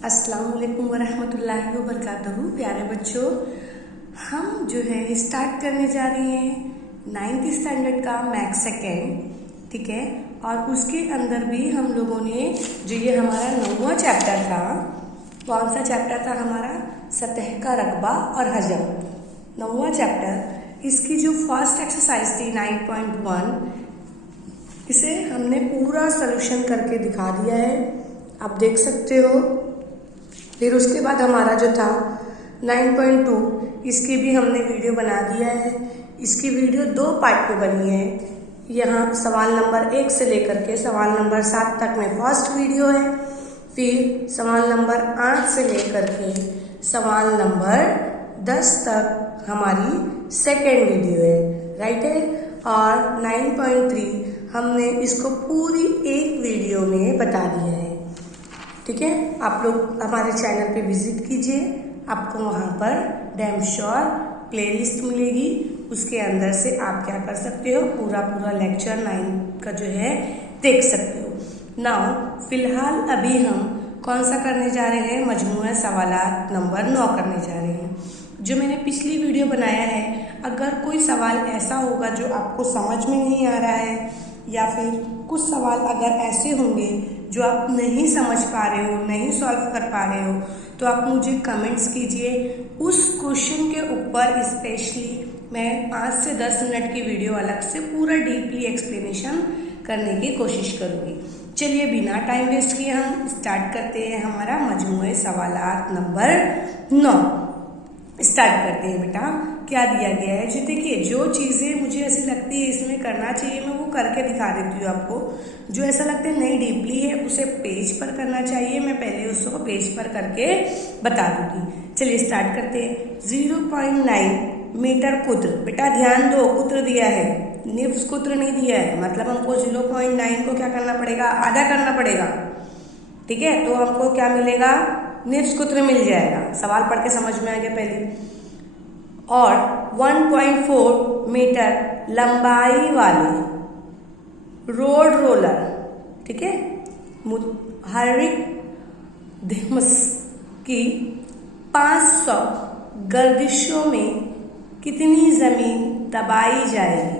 अस्सलाम वालेकुम वरहमतुल्लाहि वबरकातुहू। प्यारे बच्चों, हम जो है स्टार्ट करने जा रहे हैं 9th स्टैंडर्ड का मैथ्स सेकेंड, ठीक है। और उसके अंदर भी हम लोगों ने जो ये हमारा 9वां चैप्टर था, कौन सा चैप्टर था हमारा? सतह का रकबा और हजम। 9वां चैप्टर, इसकी जो फर्स्ट एक्सरसाइज थी 9.1, इसे हमने पूरा सोल्यूशन करके दिखा दिया है, आप देख सकते हो। फिर उसके बाद हमारा जो था 9.2, इसकी भी हमने वीडियो बना दिया है। इसकी वीडियो 2 पार्ट में बनी है। यहाँ सवाल नंबर 1 से लेकर के सवाल नंबर 7 तक में फर्स्ट वीडियो है। फिर सवाल नंबर 8 से लेकर के सवाल नंबर 10 तक हमारी सेकेंड वीडियो है, राइट है। और 9.3 हमने इसको पूरी एक वीडियो में बता दिया है, ठीक है। आप लोग हमारे चैनल पे विजिट कीजिए, आपको वहाँ पर डैम श्योर प्लेलिस्ट मिलेगी। उसके अंदर से आप क्या कर सकते हो, पूरा लेक्चर 9 का जो है देख सकते हो। नाउ फिलहाल अभी हम कौन सा करने जा रहे हैं? मजमूआ सवालात नंबर 9 करने जा रहे हैं। जो मैंने पिछली वीडियो बनाया है, अगर कोई सवाल ऐसा होगा जो आपको समझ में नहीं आ रहा है, या फिर कुछ सवाल अगर ऐसे होंगे जो आप नहीं समझ पा रहे हो, नहीं सॉल्व कर पा रहे हो, तो आप मुझे कमेंट्स कीजिए। उस क्वेश्चन के ऊपर स्पेशली मैं 5 से 10 मिनट की वीडियो अलग से पूरा डीपली एक्सप्लेनेशन करने की कोशिश करूँगी। चलिए बिना टाइम वेस्ट किए हम स्टार्ट करते हैं हमारा मजमूए सवालात नंबर 9। स्टार्ट करते हैं बेटा। क्या दिया गया है जी? देखिए, जो चीज़ें मुझे ऐसी लगती है इसमें करना चाहिए, मैं वो करके दिखा देती हूँ आपको। जो ऐसा लगता है नहीं डीपली है, उसे पेज पर करना चाहिए, मैं पहले उसको पेज पर करके बता दूंगी। चलिए स्टार्ट करते हैं। 0.9 मीटर कुत्र। बेटा ध्यान दो, कुत्र दिया है, निफ्स कुत्र नहीं दिया है। मतलब हमको 0.9 को क्या करना पड़ेगा? आधा करना पड़ेगा, ठीक है। तो हमको क्या मिलेगा? निफ्स कुत्र मिल जाएगा। सवाल पढ़ के समझ में आ गया पहले। और 1.4 मीटर लंबाई वाले रोड रोलर, ठीक है, मुतहर्रिक धनुष की 500 गर्दिशों में कितनी जमीन दबाई जाएगी?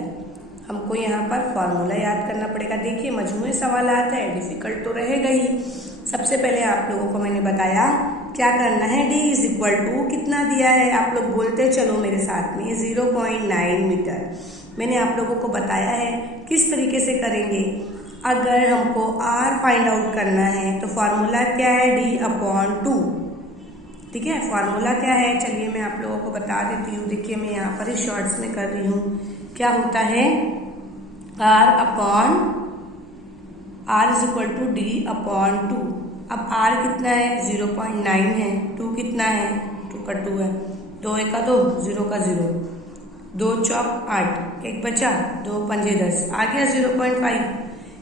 हमको यहाँ पर फॉर्मूला याद करना पड़ेगा। देखिए मजमूए सवाल आता है, डिफिकल्ट तो रहेगा ही। सबसे पहले आप लोगों को मैंने बताया क्या करना है। D इज इक्वल टू कितना दिया है, आप लोग बोलते चलो मेरे साथ में, 0.9 मीटर। मैंने आप लोगों को बताया है किस तरीके से करेंगे। अगर हमको R फाइंड आउट करना है तो फॉर्मूला क्या है? D/2, ठीक है। फॉर्मूला क्या है? चलिए मैं आप लोगों को बता देती हूँ। देखिए मैं यहाँ पर शॉर्ट्स में कर रही हूँ। क्या होता है? R is equal to D/2। अब R कितना है? 0.9 है। 2 कितना है? 2 का 2 है। 2 1 का 2, 0 का 0, 2 चौक 8, 1 बचा, 2 पंजे 10, आ गया 0.5।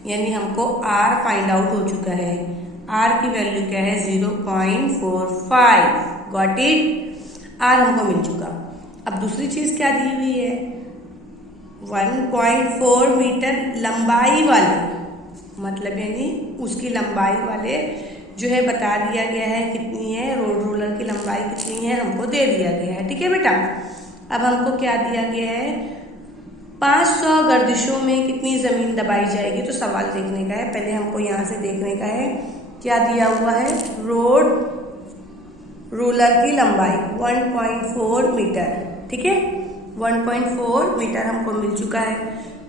यानी हमको R फाइंड आउट हो चुका है। R की वैल्यू क्या है? 0.45। Got it? R हमको मिल चुका। अब दूसरी चीज क्या दी हुई है? 1.4 मीटर लंबाई वाले, मतलब यानी उसकी लंबाई वाले जो है बता दिया गया है कितनी है, रोड रोलर की लंबाई कितनी है हमको दे दिया गया है, ठीक है बेटा। अब हमको क्या दिया गया है? 500 गर्दिशों में कितनी जमीन दबाई जाएगी। तो सवाल देखने का है, पहले हमको यहाँ से देखने का है क्या दिया हुआ है। रोड रोलर की लंबाई 1.4 मीटर, ठीक है। 1.4 मीटर हमको मिल चुका है।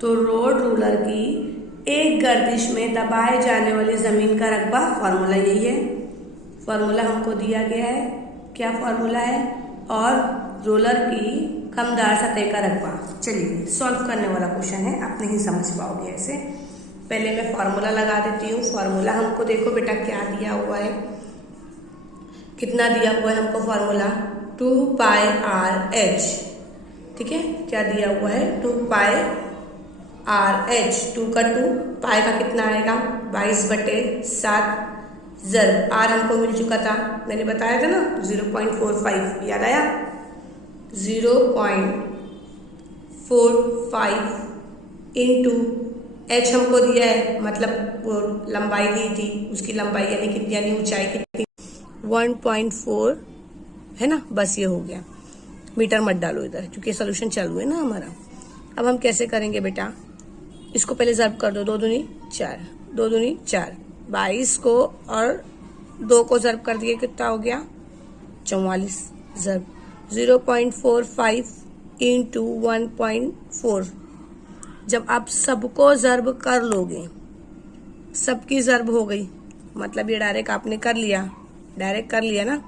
तो रोड रोलर की एक गर्दिश में दबाए जाने वाली जमीन का रकबा, फॉर्मूला यही है। फॉर्मूला हमको दिया गया है, क्या फॉर्मूला है? और रोलर की कमदार सतह का रकबा। चलिए सॉल्व करने वाला क्वेश्चन है, आप नहीं समझ पाओगे ऐसे। पहले मैं फॉर्मूला लगा देती हूँ। फॉर्मूला हमको देखो बेटा क्या दिया हुआ है, कितना दिया हुआ है हमको फॉर्मूला? 2πRh, ठीक है। क्या दिया हुआ है? 2πRh। 2 का 2, पाई का कितना आएगा? 22/7 जर R हमको मिल चुका था, मैंने बताया था ना 0.45, याद आया? 0.45 इंटू H हमको दिया है, मतलब वो लंबाई दी थी, उसकी लंबाई यानी कितनी, यानी ऊंचाई कितनी, 1.4 है ना, बस ये हो गया। मीटर मत डालो इधर क्योंकि सोल्यूशन चालू है ना हमारा। अब हम कैसे करेंगे बेटा, इसको पहले ज़र्ब कर दो, 2 दूनी 4, 2 दूनी 4, 22 को और 2 को ज़र्ब कर दिए, कितना हो गया 44। ज़र्ब 0.45 इंटू 1.4। जब आप सबको ज़र्ब कर लोगे, सबकी ज़र्ब हो गई, मतलब ये डायरेक्ट आपने कर लिया, डायरेक्ट कर लिया ना।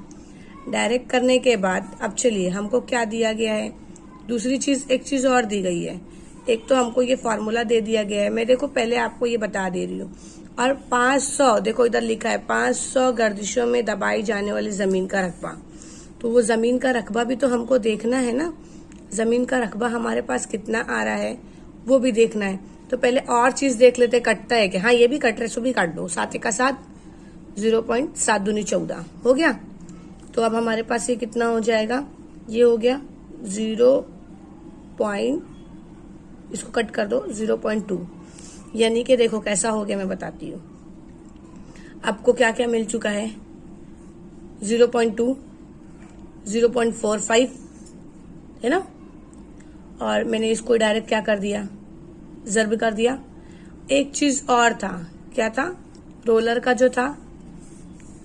डायरेक्ट करने के बाद अब चलिए हमको क्या दिया गया है, दूसरी चीज़, एक चीज़ और दी गई है। एक तो हमको ये फार्मूला दे दिया गया है, मैं देखो पहले आपको ये बता दे रही हूँ। और 500 देखो इधर लिखा है 500 गर्दिशों में दबाई जाने वाली ज़मीन का रकबा। तो वो ज़मीन का रकबा भी तो हमको देखना है ना, ज़मीन का रकबा हमारे पास कितना आ रहा है वो भी देखना है। तो पहले और चीज़ देख लेते, कटता है कि हाँ ये भी कट रहा है, सो भी काट दो, 7 का 7, 0.7 दूनी 14 हो गया। तो अब हमारे पास ये कितना हो जाएगा, ये हो गया 0. इसको कट कर दो 0.2, यानी कि देखो कैसा हो गया मैं बताती हूँ। आपको क्या क्या मिल चुका है, 0.2, 0.45 है ना, और मैंने इसको डायरेक्ट क्या कर दिया, ज़र्ब कर दिया। एक चीज और था, क्या था, रोलर का जो था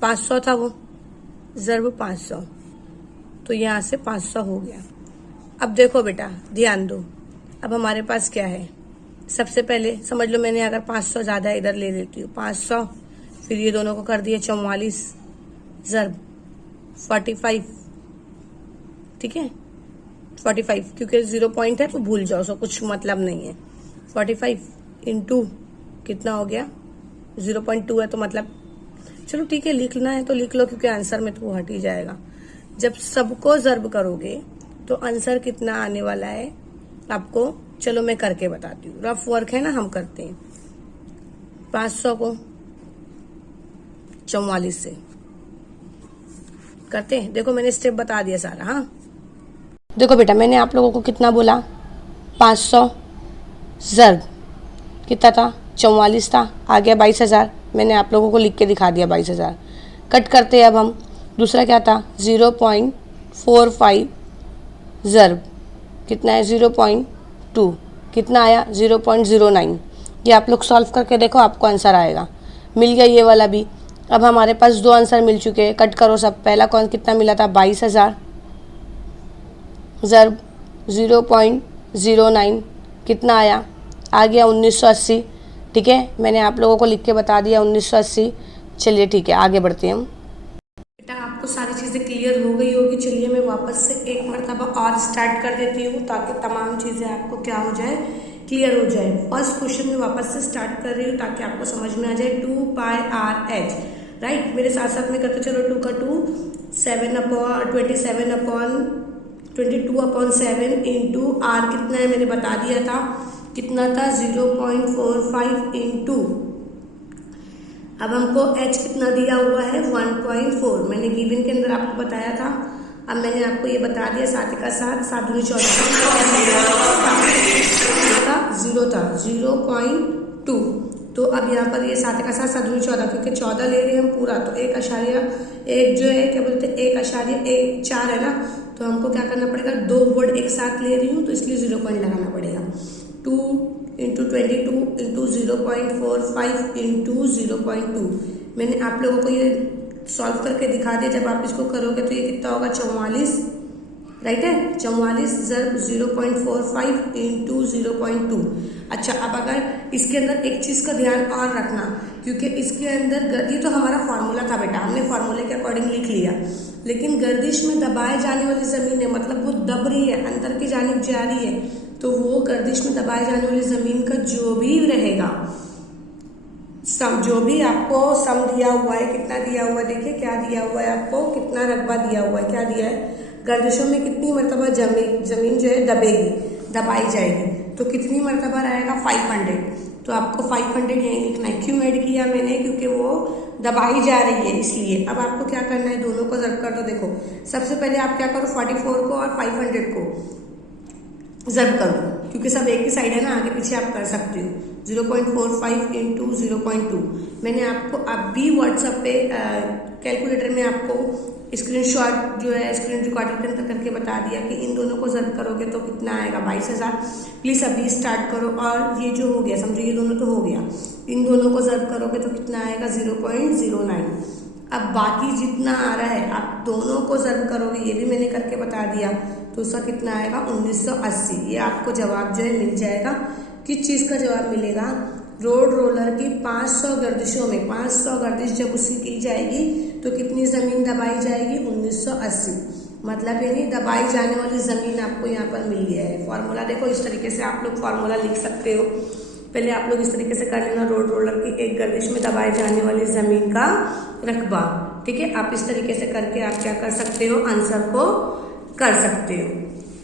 500 था, वो ज़र्ब 500, तो यहां से 500 हो गया। अब देखो बेटा ध्यान दो, अब हमारे पास क्या है, सबसे पहले समझ लो मैंने अगर 500 ज्यादा इधर ले लेती हूँ, 500, फिर ये दोनों को कर दिया 44, ज़र्ब 45, ठीक है 45, क्योंकि 0 पॉइंट है तो भूल जाओ, सो कुछ मतलब नहीं है। 45 इंटू कितना हो गया, 0.2 है तो मतलब चलो ठीक है, लिखना है तो लिख लो क्योंकि आंसर में तो वो हट ही जाएगा। जब सबको ज़र्ब करोगे तो आंसर कितना आने वाला है आपको, चलो मैं करके बताती हूँ, रफ वर्क है ना, हम करते हैं। 500 को 44 से करते हैं, देखो मैंने स्टेप बता दिया सारा। हाँ देखो बेटा मैंने आप लोगों को कितना बोला, 500 ज़र्ब कितना था, 44 था, आ गया 22,000, मैंने आप लोगों को लिख के दिखा दिया 22,000। कट करते हैं अब हम, दूसरा क्या था 0.45 ज़र्ब कितना है 0.2, कितना आया 0.09। ये आप लोग सॉल्व करके देखो, आपको आंसर आएगा। मिल गया ये वाला भी। अब हमारे पास 2 आंसर मिल चुके हैं, कट करो सब। पहला कौन कितना मिला था 22,000 ज़र्ब 0.09 कितना आया, आ गया 1980, ठीक है, मैंने आप लोगों को लिख के बता दिया 1980। चलिए ठीक है आगे बढ़ते हैं हम। बेटा आपको सारी चीज़ें क्लियर हो गई होगी, चलिए मैं वापस से एक मरतबा और स्टार्ट कर देती हूँ ताकि तमाम चीज़ें आपको क्या हो जाए, क्लियर हो जाए। फर्स्ट क्वेश्चन में वापस से स्टार्ट कर रही हूँ ताकि आपको समझ में आ जाए। 2πr/h, राइट, मेरे साथ साथ में करते चलो, 2 का 2, 22/7 इंटू r कितना है मैंने बता दिया था, कितना था 0.45 इंटू, अब हमको h कितना दिया हुआ है 1.4, मैंने गिवन के अंदर आपको बताया था। अब मैंने आपको ये बता दिया 7 का 7, 7 दूनी 14 था, 0 था 0.2। तो अब यहाँ पर ये 7 का 7, 7 दूनी 14, क्योंकि 14 ले रहे हैं हम पूरा, तो 1.1 जो है क्या बोलते हैं 1.14 है ना, तो हमको क्या करना पड़ेगा, 2 वर्ड एक साथ ले रही हूँ तो इसलिए 0 पॉइंट लगाना पड़ेगा। 2 इंटू 22 इंटू 0.45 इंटू 0.2, मैंने आप लोगों को ये सॉल्व करके दिखा दिया। जब आप इसको करोगे तो ये कितना होगा 44, राइट है, 44 ज़र्ब 0.45 इंटू 0.2। अच्छा अब अगर इसके अंदर एक चीज़ का ध्यान और रखना, क्योंकि इसके अंदर ये तो हमारा फार्मूला था बेटा, हमने फार्मूले के अकॉर्डिंग लिख लिया, लेकिन गर्दिश में दबाए जाने वाली ज़मीन है, मतलब वो दब रही है, अंदर की जानिब जा रही है, तो वो गर्दिश में दबाए जाने वाली ज़मीन का जो भी रहेगा सम, जो भी आपको सम दिया हुआ है, कितना दिया हुआ है, देखिए क्या दिया हुआ है आपको, कितना रकबा दिया हुआ है, क्या दिया है, गर्दिशों में कितनी मरतबा जमीन जो है दबेगी, दबाई जाएगी, तो कितनी मरतबा रहेगा 500, तो आपको 500 यहीं लिखना है। क्यों ऐड किया मैंने, क्योंकि वो दबाई जा रही है इसलिए। अब आपको क्या करना है, दोनों को ज़र्ब कर दो। देखो सबसे पहले आप क्या करो, 44 को और 500 को जब करो, क्योंकि सब एक ही साइड है ना, आगे पीछे आप कर सकते हो। 0.45 इंटू 0.2 मैंने आपको अभी व्हाट्सएप पे कैलकुलेटर में आपको स्क्रीनशॉट जो है स्क्रीन रिकॉर्डर के अंदर करके बता दिया कि इन दोनों को जब करोगे तो कितना आएगा 22,000। प्लीज़ अभी स्टार्ट करो। और ये जो हो गया समझो, ये दोनों तो हो गया, इन दोनों को जब करोगे तो कितना आएगा 0.09। अब बाकी जितना आ रहा है आप दोनों को जब करोगे, ये भी मैंने करके बता दिया, तो उसका कितना आएगा 1980। ये आपको जवाब जो है मिल जाएगा। किस चीज़ का जवाब मिलेगा? रोड रोलर की 500 गर्दिशों में 500 गर्दिश जब उसकी की जाएगी तो कितनी ज़मीन दबाई जाएगी? 1980। मतलब यानी दबाई जाने वाली ज़मीन आपको यहाँ पर मिल गया है। फॉर्मूला देखो, इस तरीके से आप लोग फॉर्मूला लिख सकते हो। पहले आप लोग इस तरीके से कर लेना, रोड रोलर की एक गर्दिश में दबाई जाने वाली ज़मीन का रकबा। ठीक है, आप इस तरीके से करके आप क्या कर सकते हो? आंसर को कर सकते हो।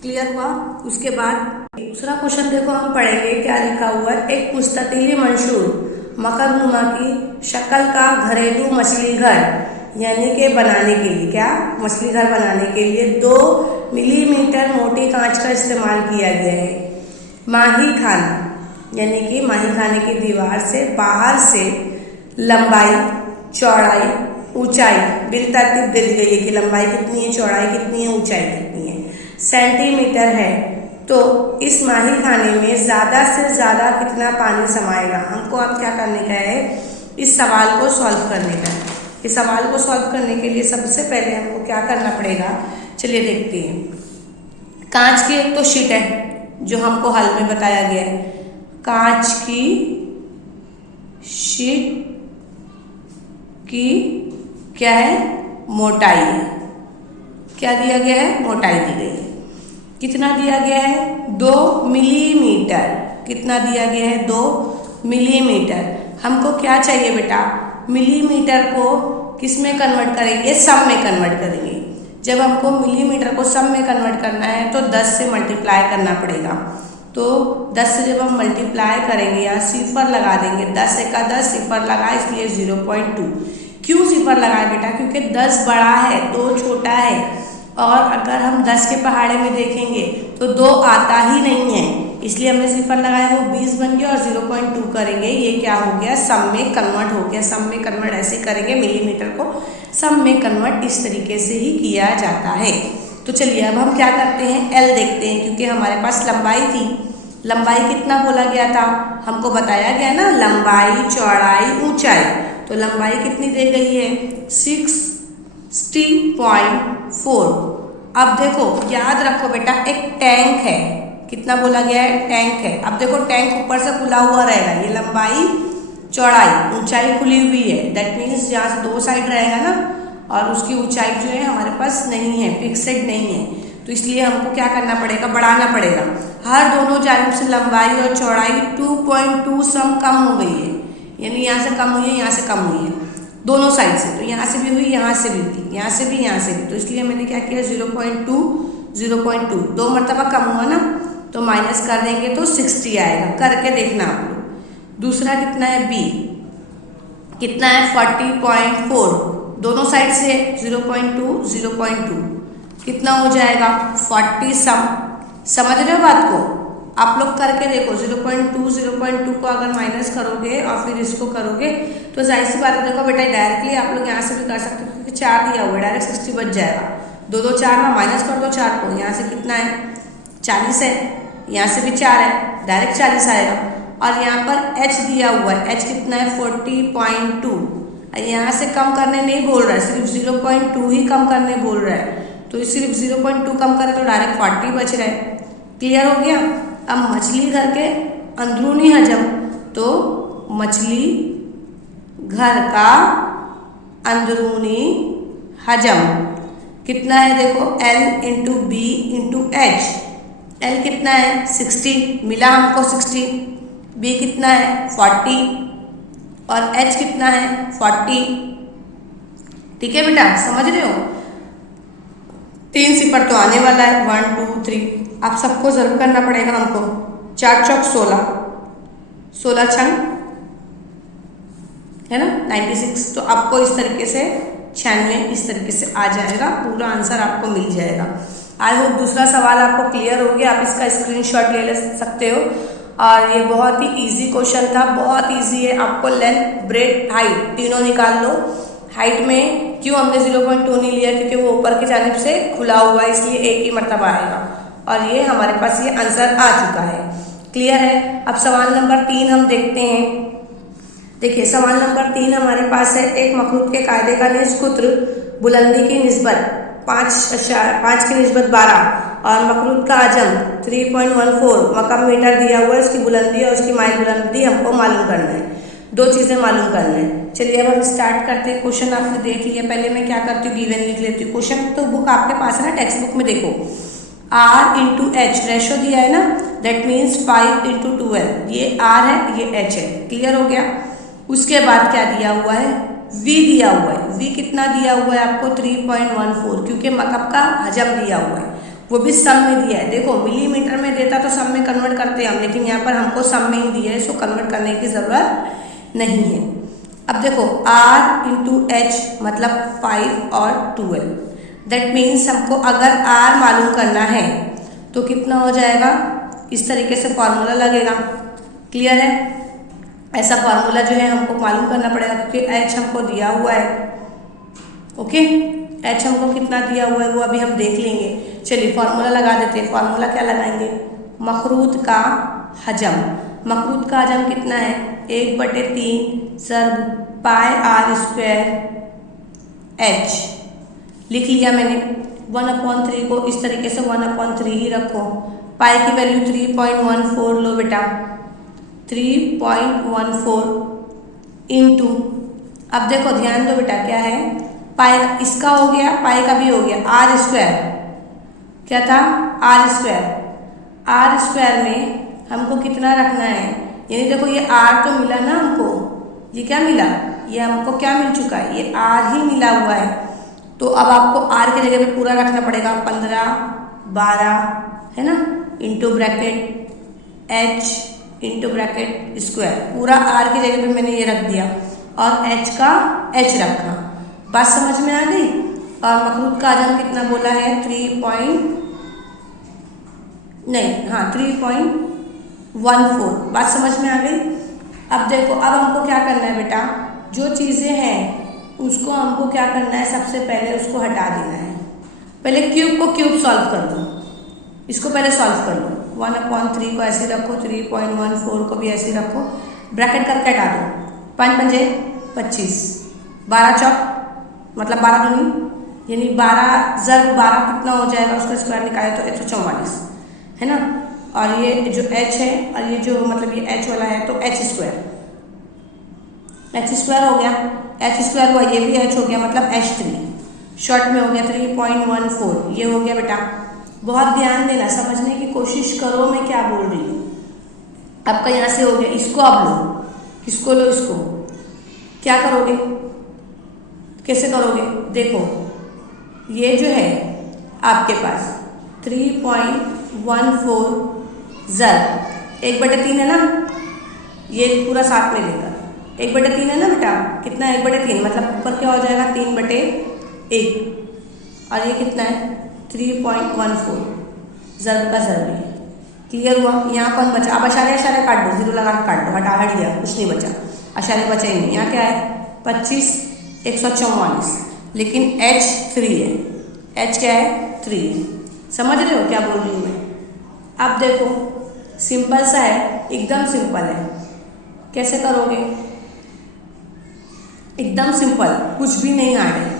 क्लियर हुआ? उसके बाद दूसरा क्वेश्चन देखो, हम पढ़ेंगे क्या लिखा हुआ है। एक मुस्ततिली मंशूर मकरनुमा की शक्ल का घरेलू मछली घर यानी कि बनाने के लिए, क्या मछली घर बनाने के लिए 2 मिलीमीटर मोटी कांच का इस्तेमाल किया गया है। माही खाना यानी कि माही खाने की दीवार से बाहर से लंबाई, चौड़ाई, ऊंचाई बिलतरतीब दे दी गई है कि लंबाई कितनी है, चौड़ाई कितनी है, ऊंचाई कितनी है, सेंटीमीटर है। तो इस माही खाने में ज़्यादा से ज़्यादा कितना पानी समाएगा? हमको अब क्या करने का है? इस सवाल को सॉल्व करने का है। इस सवाल को सॉल्व करने के लिए सबसे पहले हमको क्या करना पड़ेगा? चलिए देखते हैं। कांच की एक तो शीट है जो हमको हल में बताया गया है। कांच की शीट की क्या है? मोटाई है। क्या दिया गया है? मोटाई दी गई है। कितना दिया गया है? 2 मिलीमीटर। कितना दिया गया है? 2 मिलीमीटर। हमको क्या चाहिए बेटा? मिलीमीटर को किस में कन्वर्ट करेंगे? सब में कन्वर्ट करेंगे। जब हमको मिलीमीटर को सब में कन्वर्ट करना है तो 10 से मल्टीप्लाई करना पड़ेगा। तो 10 से जब हम मल्टीप्लाई करेंगे या सिफर लगा देंगे, 10 एका 10 सिफर लगा, इसलिए 0.2। क्यों सिफर लगाए बेटा? क्योंकि 10 बड़ा है, 2 छोटा है। और अगर हम 10 के पहाड़े में देखेंगे तो 2 आता ही नहीं है, इसलिए हमने सिफर लगाया, वो 20 बन गया और 0.2 करेंगे, ये क्या हो गया? सब में कन्वर्ट हो गया। सब में कन्वर्ट ऐसे करेंगे, मिलीमीटर को सब में कन्वर्ट इस तरीके से ही किया जाता है। तो चलिए अब हम क्या करते हैं? एल देखते हैं, क्योंकि हमारे पास लंबाई थी। लंबाई कितना बोला गया था? हमको बताया गया ना, लंबाई, चौड़ाई, ऊंचाई। तो लंबाई कितनी दे गई है? 60.4। अब देखो, याद रखो बेटा, एक टैंक है। कितना बोला गया है? टैंक है। अब देखो, टैंक ऊपर से खुला हुआ रहेगा, ये लंबाई, चौड़ाई, ऊंचाई खुली हुई है। दैट मीन्स यहाँ से 2 साइड रहेगा ना, और उसकी ऊंचाई जो है हमारे पास नहीं है, फिक्सेड नहीं है। तो इसलिए हमको क्या करना पड़ेगा? बढ़ाना पड़ेगा। हर दोनों जानिब से लंबाई और चौड़ाई 2.2 सम कम हो गई है, यानी यहाँ से कम हुई है, यहाँ से कम हुई है, दोनों साइड से। तो यहाँ से भी हुई, यहाँ से भी हुई, यहाँ से भी, यहाँ से भी। तो इसलिए मैंने क्या किया? 0.2 2 मरतबा कम हुआ ना, तो माइनस कर देंगे तो 60 आएगा। करके देखना आप लोग। दूसरा कितना है? बी कितना है? 40.4। दोनों साइड से 0.2 कितना हो जाएगा? 40 सम। समझ रहे हो बात को? आप लोग करके देखो। 0.2 को अगर माइनस करोगे और फिर इसको करोगे तो जाहिर सी बात है, देखो बेटा डायरेक्टली आप लोग यहाँ से भी कर सकते हो, क्योंकि 4 दिया हुआ है, डायरेक्ट 60 बच जाएगा। 2 2 4 में माइनस कर दो 4 को। यहाँ से कितना है? 40 है, यहाँ से भी 4 है, डायरेक्ट 40 आएगा। और यहाँ पर h दिया हुआ है, h कितना है? 40.2। यहाँ से कम करने नहीं बोल रहा है, सिर्फ 0.2 ही कम करने बोल रहा है। तो सिर्फ 0.2 कम करें तो डायरेक्ट 40 बच रहा है। क्लियर हो गया? अब मछली घर के अंदरूनी हजम, तो मछली घर का अंदरूनी हजम कितना है? देखो, L into B into H. L कितना है? 60 मिला हमको 60। B कितना है? 40 और H कितना है? 40। ठीक है बेटा, समझ रहे हो? 3 सिफर तो आने वाला है, 1 2 3। आप सबको जरूर करना पड़ेगा हमको। 4 चौक 16, 16 छंग है ना 96। तो आपको इस तरीके से 96 इस तरीके से आ जाएगा, पूरा आंसर आपको मिल जाएगा। आई होप दूसरा सवाल आपको क्लियर हो गया। आप इसका स्क्रीनशॉट ले सकते हो। और ये बहुत ही इजी क्वेश्चन था, बहुत इजी है। आपको लेंथ, ब्रेथ, हाइट तीनों निकाल लो। हाइट में क्यों हमने 0.2 नहीं लिया, क्योंकि वो ऊपर की जानिब से खुला हुआ है, इसलिए एक ही मरतबा आएगा। और ये हमारे पास ये आंसर आ चुका है। क्लियर है। अब सवाल नंबर 3 हम देखते हैं। देखिए सवाल नंबर 3 हमारे पास है, एक मखलूक के कायदे का निष्सूत्र बुलंदी की निस्बत 5 की निस्बत 12 और मखलूक का आजम 3.14 मकम मीटर दिया हुआ है। उसकी बुलंदी और उसकी माइल बुलंदी हमको मालूम करना है। दो चीज़ें मालूम करना है। चलिए अब हम स्टार्ट करते हैं। क्वेश्चन आपने देख लिया। पहले मैं क्या करती हूँ, गिवन लिख लेती हूँ। क्वेश्चन तो बुक आपके पास है ना, टेक्स्ट बुक में देखो R इंटू एच रेशो दिया है ना, दैट मीन्स 5 इंटू 12। ये R है, ये H है। क्लियर हो गया। उसके बाद क्या दिया हुआ है, V दिया हुआ है। V कितना दिया हुआ है आपको 3.14, क्योंकि मकब का हजम दिया हुआ है, वो भी सम में दिया है। देखो मिलीमीटर में देता तो सम में कन्वर्ट करते हैं हम, लेकिन यहाँ पर हमको सम में ही दिया है, इसको कन्वर्ट करने की ज़रूरत नहीं है। अब देखो R इंटू एच मतलब 5 और 12, दैट मीन्स हमको अगर R मालूम करना है तो कितना हो जाएगा, इस तरीके से फॉर्मूला लगेगा। क्लियर है। ऐसा फार्मूला जो है हमको मालूम करना पड़ेगा, क्योंकि H हमको दिया हुआ है। ओके, H हमको कितना दिया हुआ है वो अभी हम देख लेंगे। चलिए फार्मूला लगा देते हैं। फार्मूला क्या लगाएंगे, मखरूत का हजम। मखरूत का हजम कितना है, 1/3 सर्ब पाई R स्क्वायर H। लिख लिया मैंने। 1/3 को इस तरीके से 1/3 ही रखो। पाई की वैल्यू 3.14 लो बेटा, 3.14 इंटू, अब देखो ध्यान दो बेटा क्या है, पाई इसका हो गया, पाई का भी हो गया, R स्क्वायर क्या था, R स्क्वायर। R स्क्वायर में हमको कितना रखना है, यानी देखो ये R तो मिला ना हमको, ये क्या मिला, ये हमको क्या मिल चुका है, ये R ही मिला हुआ है। तो अब आपको R की जगह पे पूरा रखना पड़ेगा, 15, 12 है ना, into bracket H into bracket square. पूरा R की जगह पे मैंने ये रख दिया और H का H रखा। बात समझ में आ गई। और मखलूक का आजम कितना बोला है, 3.14। बात समझ में आ गई। अब देखो अब हमको क्या करना है बेटा, जो चीज़ें हैं उसको हमको क्या करना है, सबसे पहले उसको हटा देना है। पहले क्यूब को क्यूब सॉल्व कर दो, इसको पहले सॉल्व कर लो। 1/3 को ऐसे रखो, 3.14 को भी ऐसे रखो, ब्रैकेट करके हटा दो। 5 पंजे 25, 12 चौक मतलब 12 दूनी, यानी 12 ज़र्ब 12 कितना हो जाएगा, उसका स्क्वायर निकाले तो 144 है ना। और ये जो H है और ये जो मतलब ये H वाला है तो H स्क्वायर हो गया, H स्क्वायर हुआ, ये भी H हो गया, मतलब H3 शॉर्ट में हो गया 3.14। ये हो गया बेटा। बहुत ध्यान देना, समझने की कोशिश करो मैं क्या बोल रही हूँ। आपका यहाँ से हो गया, इसको अब लो, किसको लो, इसको। क्या करोगे, कैसे करोगे, देखो ये जो है आपके पास 3.14 ज़र्ब 1/3 है ना, ये पूरा साथ में लेकर 1/3 है ना बेटा, कितना 1/3 मतलब ऊपर क्या हो जाएगा 3/1, और ये कितना है 3.14 ज़र्ब का ज़र्ब है। क्लियर हुआ। यहाँ पर बचा, अब अशारे काट दो, 0 लगा के काट दो, हट गया, कुछ नहीं बचा, अशारे बचा ही नहीं। यहाँ क्या है 25, 144, लेकिन H 3 है, H क्या है 3 है। समझ रहे हो क्या बोल रही हूँ मैं। अब देखो सिंपल सा है, एकदम सिंपल है। कैसे करोगे, एकदम सिंपल, कुछ भी नहीं हार्ड है।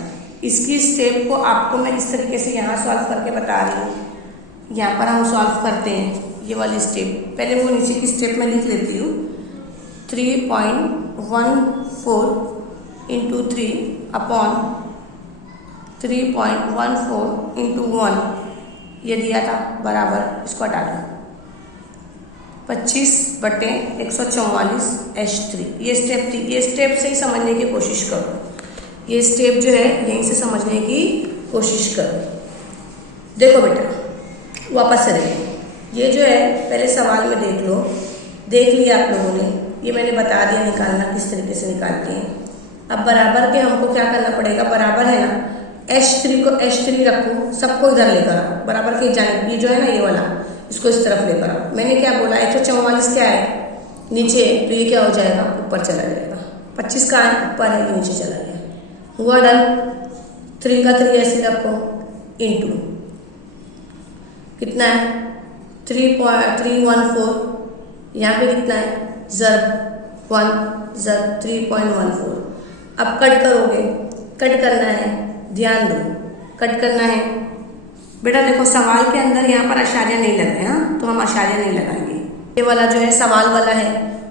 इसकी स्टेप को आपको मैं इस तरीके से यहाँ सॉल्व करके बता रही हूँ। यहाँ पर हम सॉल्व करते हैं ये वाली स्टेप। पहले वो नीचे की स्टेप में लिख लेती हूँ, 3.14 इंटू 3/3.14 इंटू 1 ये दिया था बराबर, इसको हटा दो, 25/144 H3। ये स्टेप थी, ये स्टेप से ही समझने की कोशिश करो। ये स्टेप जो है यहीं से समझने की कोशिश करो। देखो बेटा वापस से देखो, ये जो है पहले सवाल में देख लो, देख लिया आप लोगों ने, ये मैंने बता दिया निकालना किस तरीके से निकालते हैं। अब बराबर के हमको क्या करना पड़ेगा, बराबर है ना H3 को H3 रखो, सबको इधर लेकर आओ, बराबर के जाने, ये जो है ना ये वाला, इसको इस तरफ लेकर आओ। मैंने क्या बोला, 144 क्या है नीचे, तो ये क्या हो जाएगा ऊपर चला जाएगा। 25 का ऊपर है, ये नीचे चला गया, हुआ डन। 3 का 3 ऐसे रखो, इंटू कितना है 3.314, यहाँ पे कितना है ज़र्ब 1 ज़र्ब 3.14। अब कट करोगे, कट करना है, ध्यान दो कट करना है बेटा। देखो सवाल के अंदर यहाँ पर आशार्य नहीं लग रहे हैं, तो हम आशार्य नहीं लगाएंगे। ये वाला जो है सवाल वाला है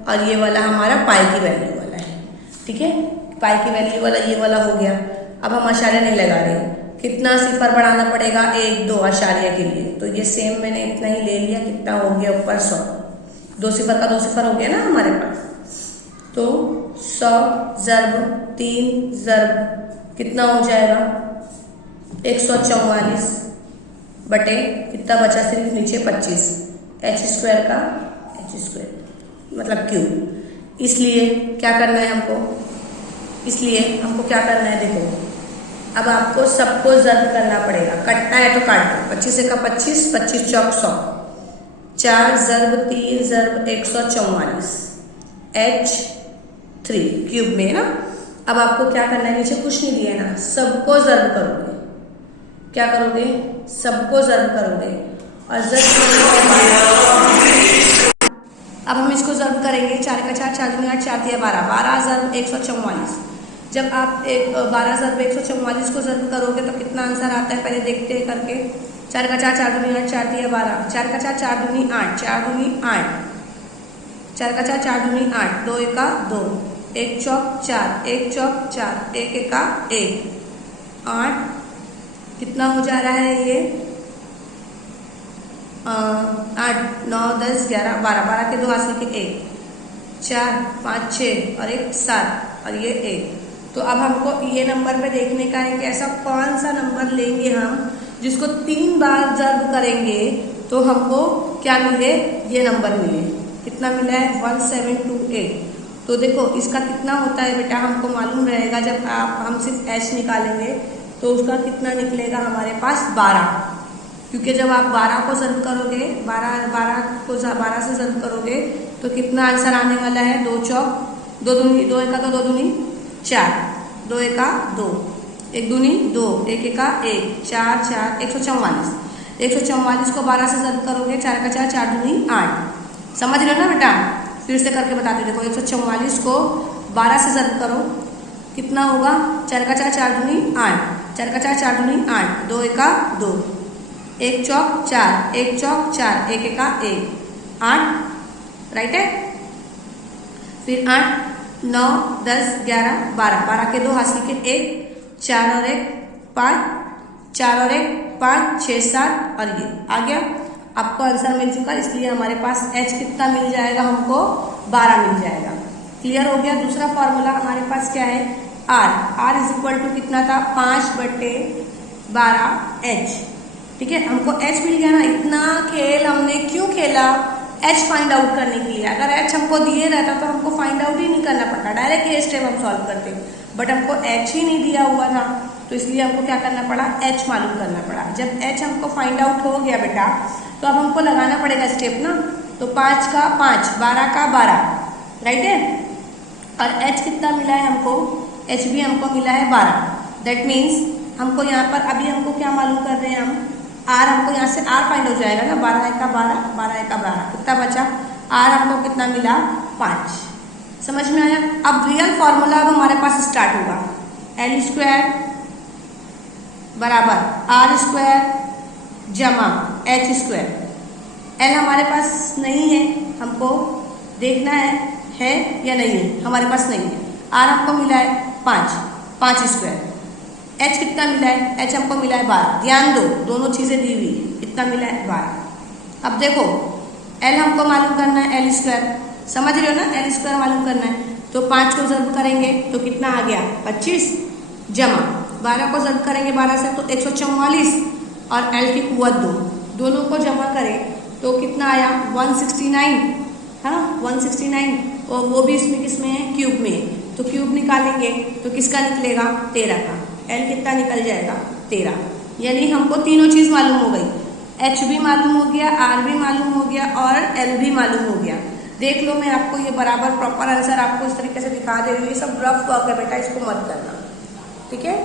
और ये वाला हमारा पाई की वैल्यू वाला है, ठीक है। पाई की वैल्यू वाला ये वाला हो गया। अब हम आशार्य नहीं लगा रहे, कितना सिफर बढ़ाना पड़ेगा 1 2 आशार्य के लिए, तो ये सेम मैंने इतना ही ले लिया, कितना हो गया ऊपर 100, 2 सिफर का 2 सिफर हो गया ना हमारे पास। तो 100 ज़र्ब 3 ज़र्ब कितना हो जाएगा 144 बटे कितना बचा सिर्फ नीचे 25, h² का h² मतलब क्यूब। इसलिए क्या करना है हमको, इसलिए हमको क्या करना है, देखो अब आपको सबको ज़र्ब करना पड़ेगा, कटना है तो काट दो। 25 का 25, 25 चौक 100, 4 ज़र्ब 3 ज़र्ब 144 h3 क्यूब में ना। अब आपको क्या करना है, नीचे कुछ नहीं दिया ना, सबको ज़र्ब करोगे। क्या करोगे, सबको ज़र्ब करोगे और अब हम इसको ज़र्ब करेंगे। 4 का 4 4 दूनी 8 4 दिया 12, 12 ज़र्ब 144। जब आप 12 ज़र्ब 144 को ज़र्ब करोगे तो कितना आंसर आता है, पहले देखते हैं करके। 4 का 4 4 दूनी 8 4 दिया 12, 4 का 4 4 दूनी 8 4 दूनी 8, 4 का 4 4 दूनी 8, 2 एका 2, 1 चौक 4, 1 चौक 4, 1 एका 1, 8 कितना हो जा रहा है ये 8 9 10 11 12, 12 के 2 हासिल के 1 4 5 6 और 1 7 और ये 1। तो अब हमको ये नंबर पे देखने का है कि ऐसा कौन सा नंबर लेंगे हम जिसको 3 बार ज़र्ब करेंगे तो हमको क्या मिले, ये नंबर मिले। कितना मिला है 1728। तो देखो इसका कितना होता है बेटा, हमको मालूम रहेगा जब हम सिर्फ h निकालेंगे तो उसका कितना निकलेगा हमारे पास 12, क्योंकि जब आप 12 को ज़र्ब करोगे, 12 से ज़र्ब करोगे तो कितना आंसर आने वाला है 2 चौक 2 दूनी 2 एका 2 2 दूनी 4, 2 एका 2, 1 दूनी 2, 1 एका 1, 4 4 144। 144 को 12 से ज़र्ब करोगे, 4 का 4 4 दूनी 8। समझ रहे हो ना बेटा, फिर से करके बताते। देखो 144 को 12 से ज़र्ब करो, कितना होगा 4 का 4 4 दूनी 8, 4 का 4 4 दूनी 8, 2 एका 2, 1 चौक 4, 1 चौक 4, 1 एका 1, 8 राइट है। फिर 8 9 10 11 12, 12 के 2 हासिल के 1, 4 और 1 5, 4 और 1 5 6 7 और ये आ गया। आपको आंसर मिल चुका, इसलिए हमारे पास h कितना मिल जाएगा, हमको 12 मिल जाएगा। क्लियर हो गया। दूसरा फॉर्मूला हमारे पास क्या है, r इज इक्वल टू कितना था 5 बटे 12 h। ठीक है, हमको h मिल गया ना। इतना खेल हमने क्यों खेला, h फाइंड आउट करने के लिए। अगर h हमको दिए रहता तो हमको फाइंड आउट ही नहीं करना पड़ता, डायरेक्ट ये स्टेप हम सॉल्व करते, बट हमको h ही नहीं दिया हुआ था तो इसलिए हमको क्या करना पड़ा, h मालूम करना पड़ा। जब h हमको फाइंड आउट हो गया बेटा तो अब हमको लगाना पड़ेगा स्टेप ना। तो 5 का 5, 12 का 12 राइट है। और h कितना मिला है हमको, h भी हमको मिला है 12। दैट मीन्स हमको यहाँ पर अभी हमको क्या मालूम कर रहे हैं हम, r हमको यहाँ से r फाइंड हो जाएगा ना। 12 का 12, 12 का 12 कितना बचा, r हमको कितना मिला 5। समझ में आया। अब रियल फॉर्मूला अब हमारे पास स्टार्ट होगा, l² बराबर r² जमा h²। l हमारे पास नहीं है, हमको देखना है या नहीं है, हमारे पास नहीं है। r हमको मिला है 5, 5²। h कितना मिला है, h हमको मिला है 12। ध्यान दो, दोनों चीज़ें दी हुई है, कितना मिला है 12। अब देखो l हमको मालूम करना है l², समझ रहे हो ना, l² मालूम करना है। तो 5 को ज़र्ब करेंगे तो कितना आ गया 25, जमा 12 को ज़र्ब करेंगे 12 से तो 144 और l की कुव्वत 2, दोनों को जमा करें तो कितना आया 169 है ना, 169। और वो भी इसमें किस में है, क्यूब में। तो क्यूब निकालेंगे तो किसका निकलेगा 13 का, L कितना निकल जाएगा 13। यानी हमको तीनों चीज़ मालूम हो गई, H भी मालूम हो गया, R भी मालूम हो गया और L भी मालूम हो गया। देख लो, मैं आपको ये बराबर प्रॉपर आंसर आपको इस तरीके से दिखा दे रही हूँ। ये सब रफ वर्क है बेटा, इसको मत करना, ठीक है।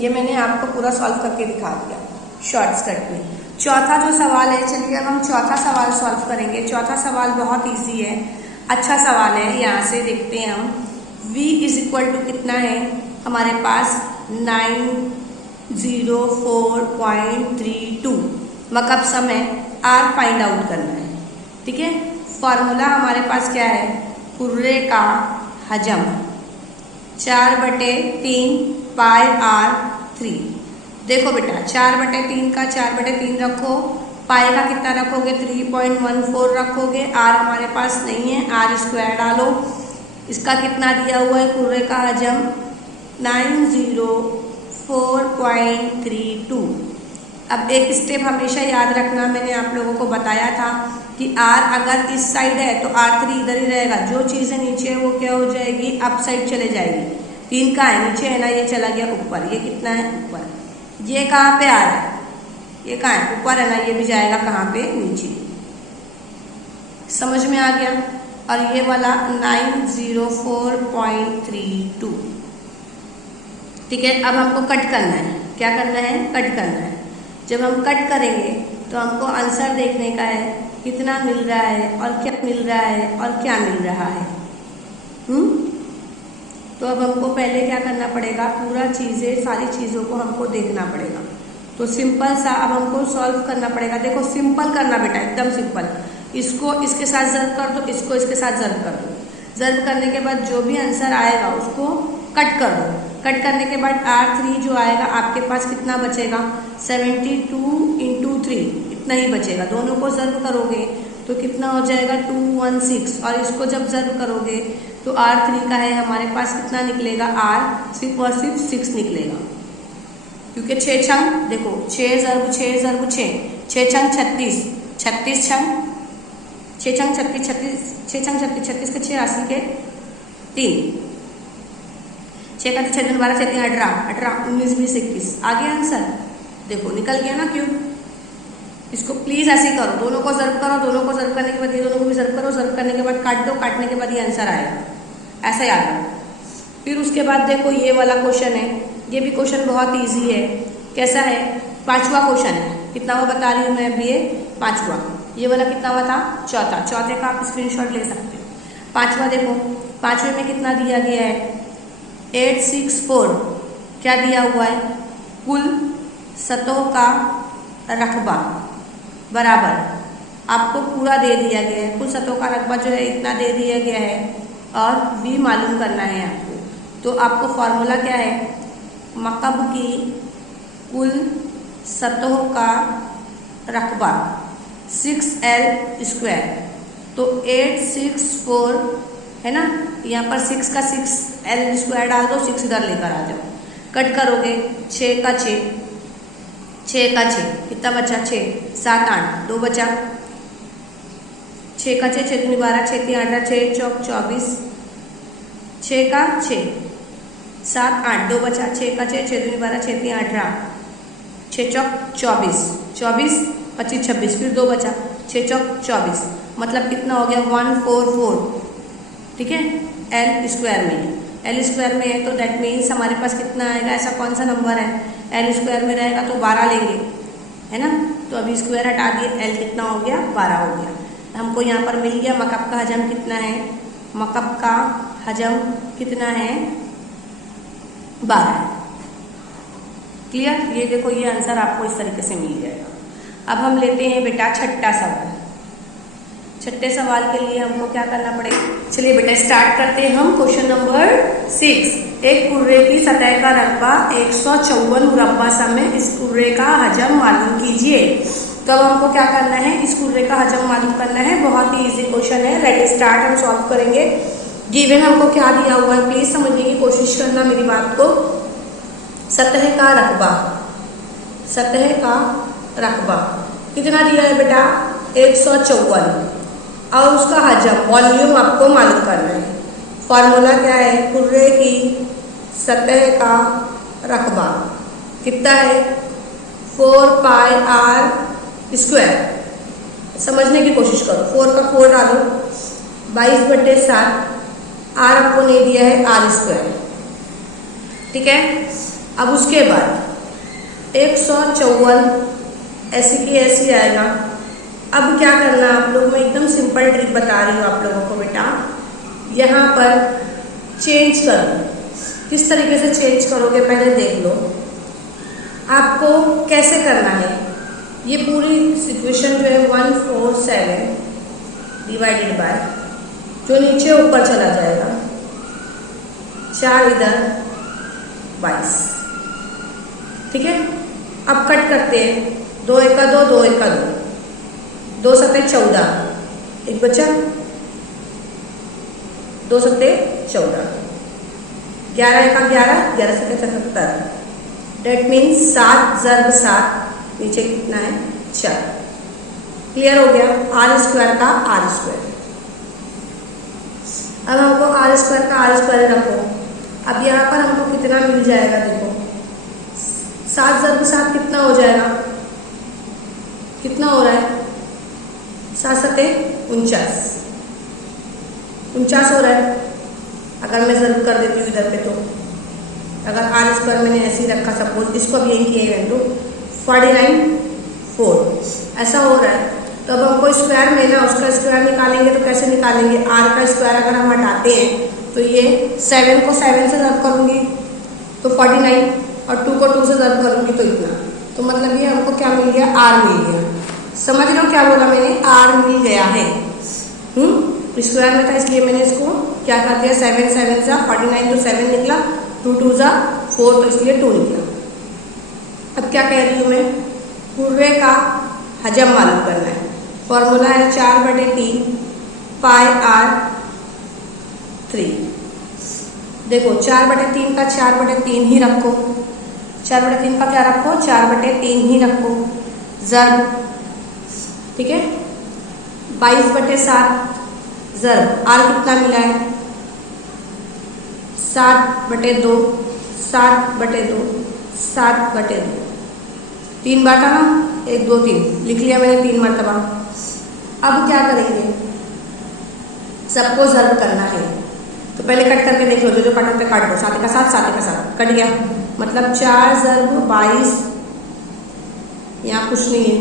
ये मैंने आपको पूरा सॉल्व करके दिखा दिया शॉर्टकट में। चौथा जो सवाल है, चलिए अब हम चौथा सवाल सॉल्व करेंगे। चौथा सवाल बहुत ईजी है, अच्छा सवाल है। यहाँ से देखते हैं हम, v इज इक्वल टू कितना है हमारे पास 904.32 मतलब समय r फाइंड आउट करना है, ठीक है। फॉर्मूला हमारे पास क्या है, कुर्रे का हजम 4/3 पाई r3। देखो बेटा 4/3 का 4/3 रखो, पाई का कितना रखोगे 3.14 रखोगे, r हमारे पास नहीं है, r स्क्वायर डालो। इसका कितना दिया हुआ है, कुर्रे का हजम 904.32। अब एक स्टेप हमेशा याद रखना, मैंने आप लोगों को बताया था कि r अगर इस साइड है तो r3 इधर ही रहेगा, जो चीज़ें नीचे है वो क्या हो जाएगी, अप साइड चले जाएगी। 3 का है नीचे है ना, ये चला गया ऊपर, ये कितना है ऊपर, ये कहाँ पे आ रहा है, ये कहाँ है ऊपर है ना, ये भी जाएगा कहाँ पे नीचे। समझ में आ गया। और ये वाला 904.32, ठीक है। अब हमको कट करना है, क्या करना है, कट करना है। जब हम कट करेंगे तो हमको आंसर देखने का है कितना मिल रहा है और क्या मिल रहा है और क्या मिल रहा है। तो अब हमको पहले क्या करना पड़ेगा, पूरा चीज़ें सारी चीज़ों को हमको देखना पड़ेगा। तो सिंपल सा अब हमको सॉल्व करना पड़ेगा। देखो सिंपल करना बेटा, एकदम सिंपल। इसको इसके साथ ज़र्ब कर दो, इसको इसके साथ ज़र्ब कर दो। ज़र्ब करने के बाद जो भी आंसर आएगा उसको कट कर दो। कट करने के बाद r3 जो आएगा आपके पास कितना बचेगा, 72 × 3 इतना ही बचेगा। दोनों को ज़र्ब करोगे तो कितना हो जाएगा 216, और इसको जब ज़र्ब करोगे तो r3 का है हमारे पास कितना निकलेगा, r सिर्फ और सिर्फ 6 निकलेगा, क्योंकि 6 छंग, देखो 6 ज़र्ब 6 ज़र्ब 6, 6 छंग 36, 36 छंग 6 छंग 36, 36 6 छंग 36, 36 के 6 80 के 3, 6 का 6 दिन 12 6 3 18, 18 19 20 21 आ गया आंसर। देखो निकल गया ना क्यों। इसको प्लीज ऐसे ही करो, दोनों को ज़र्ब करो, दोनों को ज़र्ब करने के बाद ये दोनों को भी ज़र्ब करो, ज़र्ब करने के बाद काट दो, काटने के बाद ये आंसर आएगा, ऐसा याद रखो। फिर उसके बाद देखो ये वाला क्वेश्चन है, ये भी क्वेश्चन बहुत ईजी है। कैसा है, 5वां क्वेश्चन है। कितना वो बता रही हूँ मैं अभी, ये 5वां। ये वाला कितना हुआ था, चौथा। चौथे का आप स्क्रीनशॉट ले सकते हो। 5वां देखो, 5वें में कितना दिया गया है, 864 क्या दिया हुआ है, कुल सतहों का रकबा बराबर आपको पूरा दे दिया गया है। कुल सतहों का रकबा जो है इतना दे दिया गया है और v मालूम करना है आपको। तो आपको फॉर्मूला क्या है, मकब की कुल सतहों का रकबा 6l स्क्वायर। तो 864 है ना, यहाँ पर 6 का 6l स्क्वायर डाल दो, 6 इधर लेकर आ जाओ। कट करोगे 6 का 6, 6 का 6 कितना बचा, 6 7 8 2 बचा, 6 का 6 6 दूनी 12 6 3 18 6 चौक 24, 6 का 6 7 8 2 बचा, 6 का 6 6 दूनी 12 6 3 18 6 चौक 24 24 25 26 फिर 2 बचा, 6 चौक 24 मतलब कितना हो गया 144, ठीक है। l स्क्वायर में, l स्क्वायर में है तो दैट मीन्स हमारे पास कितना आएगा, ऐसा कौन सा नंबर है l स्क्वायर में रहेगा तो 12 लेंगे, है ना। तो अभी स्क्वायर हटा दिए, l कितना हो गया 12 हो गया। हमको यहाँ पर मिल गया मकब का हजम कितना है, मकब का हजम कितना है 12। क्लियर। ये देखो ये आंसर आपको इस तरीके से मिल जाएगा। अब हम लेते हैं बेटा छठा सवाल। छठे सवाल के लिए हमको क्या करना पड़ेगा, चलिए बेटा स्टार्ट करते हैं हम। क्वेश्चन नंबर 6, एक कुर्रे की सतह का रकबा 154 मुरब्बा समय, इस कुर्रे का हजम मालूम कीजिए। तो अब हमको क्या करना है, इस कुर्रे का हजम मालूम करना है। बहुत ही इजी क्वेश्चन है, लेट स्टार्ट। हम सॉल्व करेंगे। गिवन हमको क्या दिया हुआ है, प्लीज समझने की कोशिश करना मेरी बात को। सतह का रकबा, सतह का रकबा कितना दिया है बेटा 154, और उसका हजम वॉल्यूम आपको मालूम करना है। फॉर्मूला क्या है, कुर्रे की सतह का रकबा कितना है 4 पाई आर स्क्वायर। समझने की कोशिश करो, 4 का 4 डालो, 22/7, आर आपको नहीं दिया है आर स्क्वायर, ठीक है। अब उसके बाद 154 ऐसी की ऐसी आएगा। अब क्या करना आप लोग, मैं एकदम सिंपल ट्रिक बता रही हूँ आप लोगों को बेटा। यहाँ पर चेंज करो, किस तरीके से चेंज करोगे पहले देख लो। आपको कैसे करना है, ये पूरी सिचुएशन जो है 147 डिवाइडेड बाय, जो नीचे ऊपर चला जाएगा, 4 इधर 22, ठीक है। अब कट करते हैं, 2 एका 2, 2 एका 2, 2 सत्ते 14, एक बचा, 2 सत्ते 14, 11 एका 11, 11 सत्ते 77, डेट मीन्स 7 ज़र्ब 7, नीचे कितना है 4। क्लियर हो गया, आर स्क्वायर का आर स्क्वायर। अब हमको आर स्क्वायर का आर स्क्वायर रखो। अब यहाँ पर हमको कितना मिल जाएगा, देखो 7 ज़र्ब 7 कितना हो जाएगा, कितना हो रहा है 7 सत्ते 49, 49 हो रहा है। अगर मैं ज़र्ब कर देती हूँ इधर पे, तो अगर आर स्क्वायर मैंने ऐसे ही रखा, सपोज इसको अब यही किए हैं, तो 49/4 ऐसा हो रहा है। तो अब हमको स्क्वायर में ना उसका स्क्वायर निकालेंगे, तो कैसे निकालेंगे, आर का स्क्वायर अगर हम हटाते हैं तो ये 7 को 7 से ज़र्ब करूँगी तो 49, और 2 को 2 से ज़र्ब करूँगी तो इतना। तो मतलब ये हमको क्या मिल गया, आर मिल गया। समझ लो क्या बोला मैंने, आर मिल गया है। स्क्वायर में था इसलिए मैंने इसको क्या कर दिया, 7 7 जा 49, तो 7 निकला, 2 2 जा 4, तो इसलिए 2 निकला। अब क्या कह रही हूँ मैं, पूरे का हजम मालूम करना है। फॉर्मूला है 4/3 पाई आर 3। देखो 4/3 का 4/3 ही रखो, 4/3 का क्या रखो, 4/3 ही रखो, ज़र्ब, ठीक है। 22/7 ज़र्ब, आर कितना मिला है 7/2, 7/2, 7/2, 3 बार था ना, 1 2 3 लिख लिया मैंने 3 मरतबा। अब क्या करेंगे, सबको ज़र्ब करना है। तो पहले कट करके देख लो, जो कट होते काट दो, 7 का 7, 7 का 7 कट गया, मतलब 4 ज़र्ब 22, यहाँ कुछ नहीं है,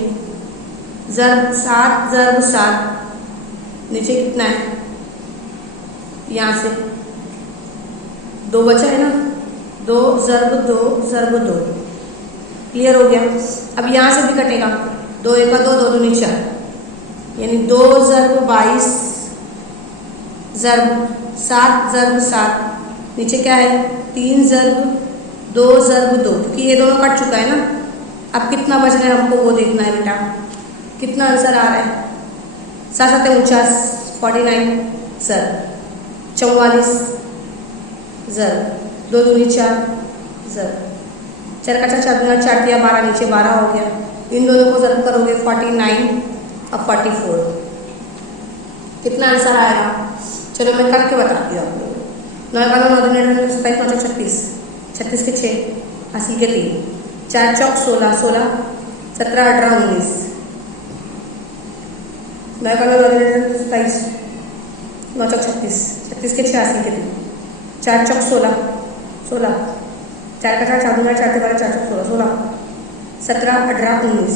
ज़र्ब 7 ज़र्ब 7, नीचे कितना है, यहाँ से 2 बचा है ना, 2 ज़र्ब 2 ज़र्ब 2, क्लियर हो गया। अब यहाँ से भी कटेगा, 2 एका 2, 2 दूनी 4, यानी 2 ज़र्ब 22 ज़र्ब 7 ज़र्ब 7, नीचे क्या है 3 ज़र्ब 2 ज़र्ब 2, क्योंकि ये दोनों कट चुका है ना। अब कितना बच रहा है हमको वो देखना है बेटा, कितना आंसर आ रहा है, 7 7 49, 49 ज़र्ब 44 ज़र्ब 2 दूनी 4 ज़र्ब 4 का 4 4 4 दिया 12, नीचे 12 हो गया। इन दोनों को ज़र्ब करोगे 49 और 44, कितना आंसर आएगा, चलो मैं करके बताती हूँ आप लोग। 9 का 9, 9 9 27, 9 36, 36 के 6, 80 के 3, 4 चौक 16, 16 17 18 19, 9 का 9, 9 27, 9 चौक 36, 36 के 6, 80 के 3, 4 चौक 16, 16 4 का 4 4 दूना 4 12 4 चौक 16, 16 17 18 19,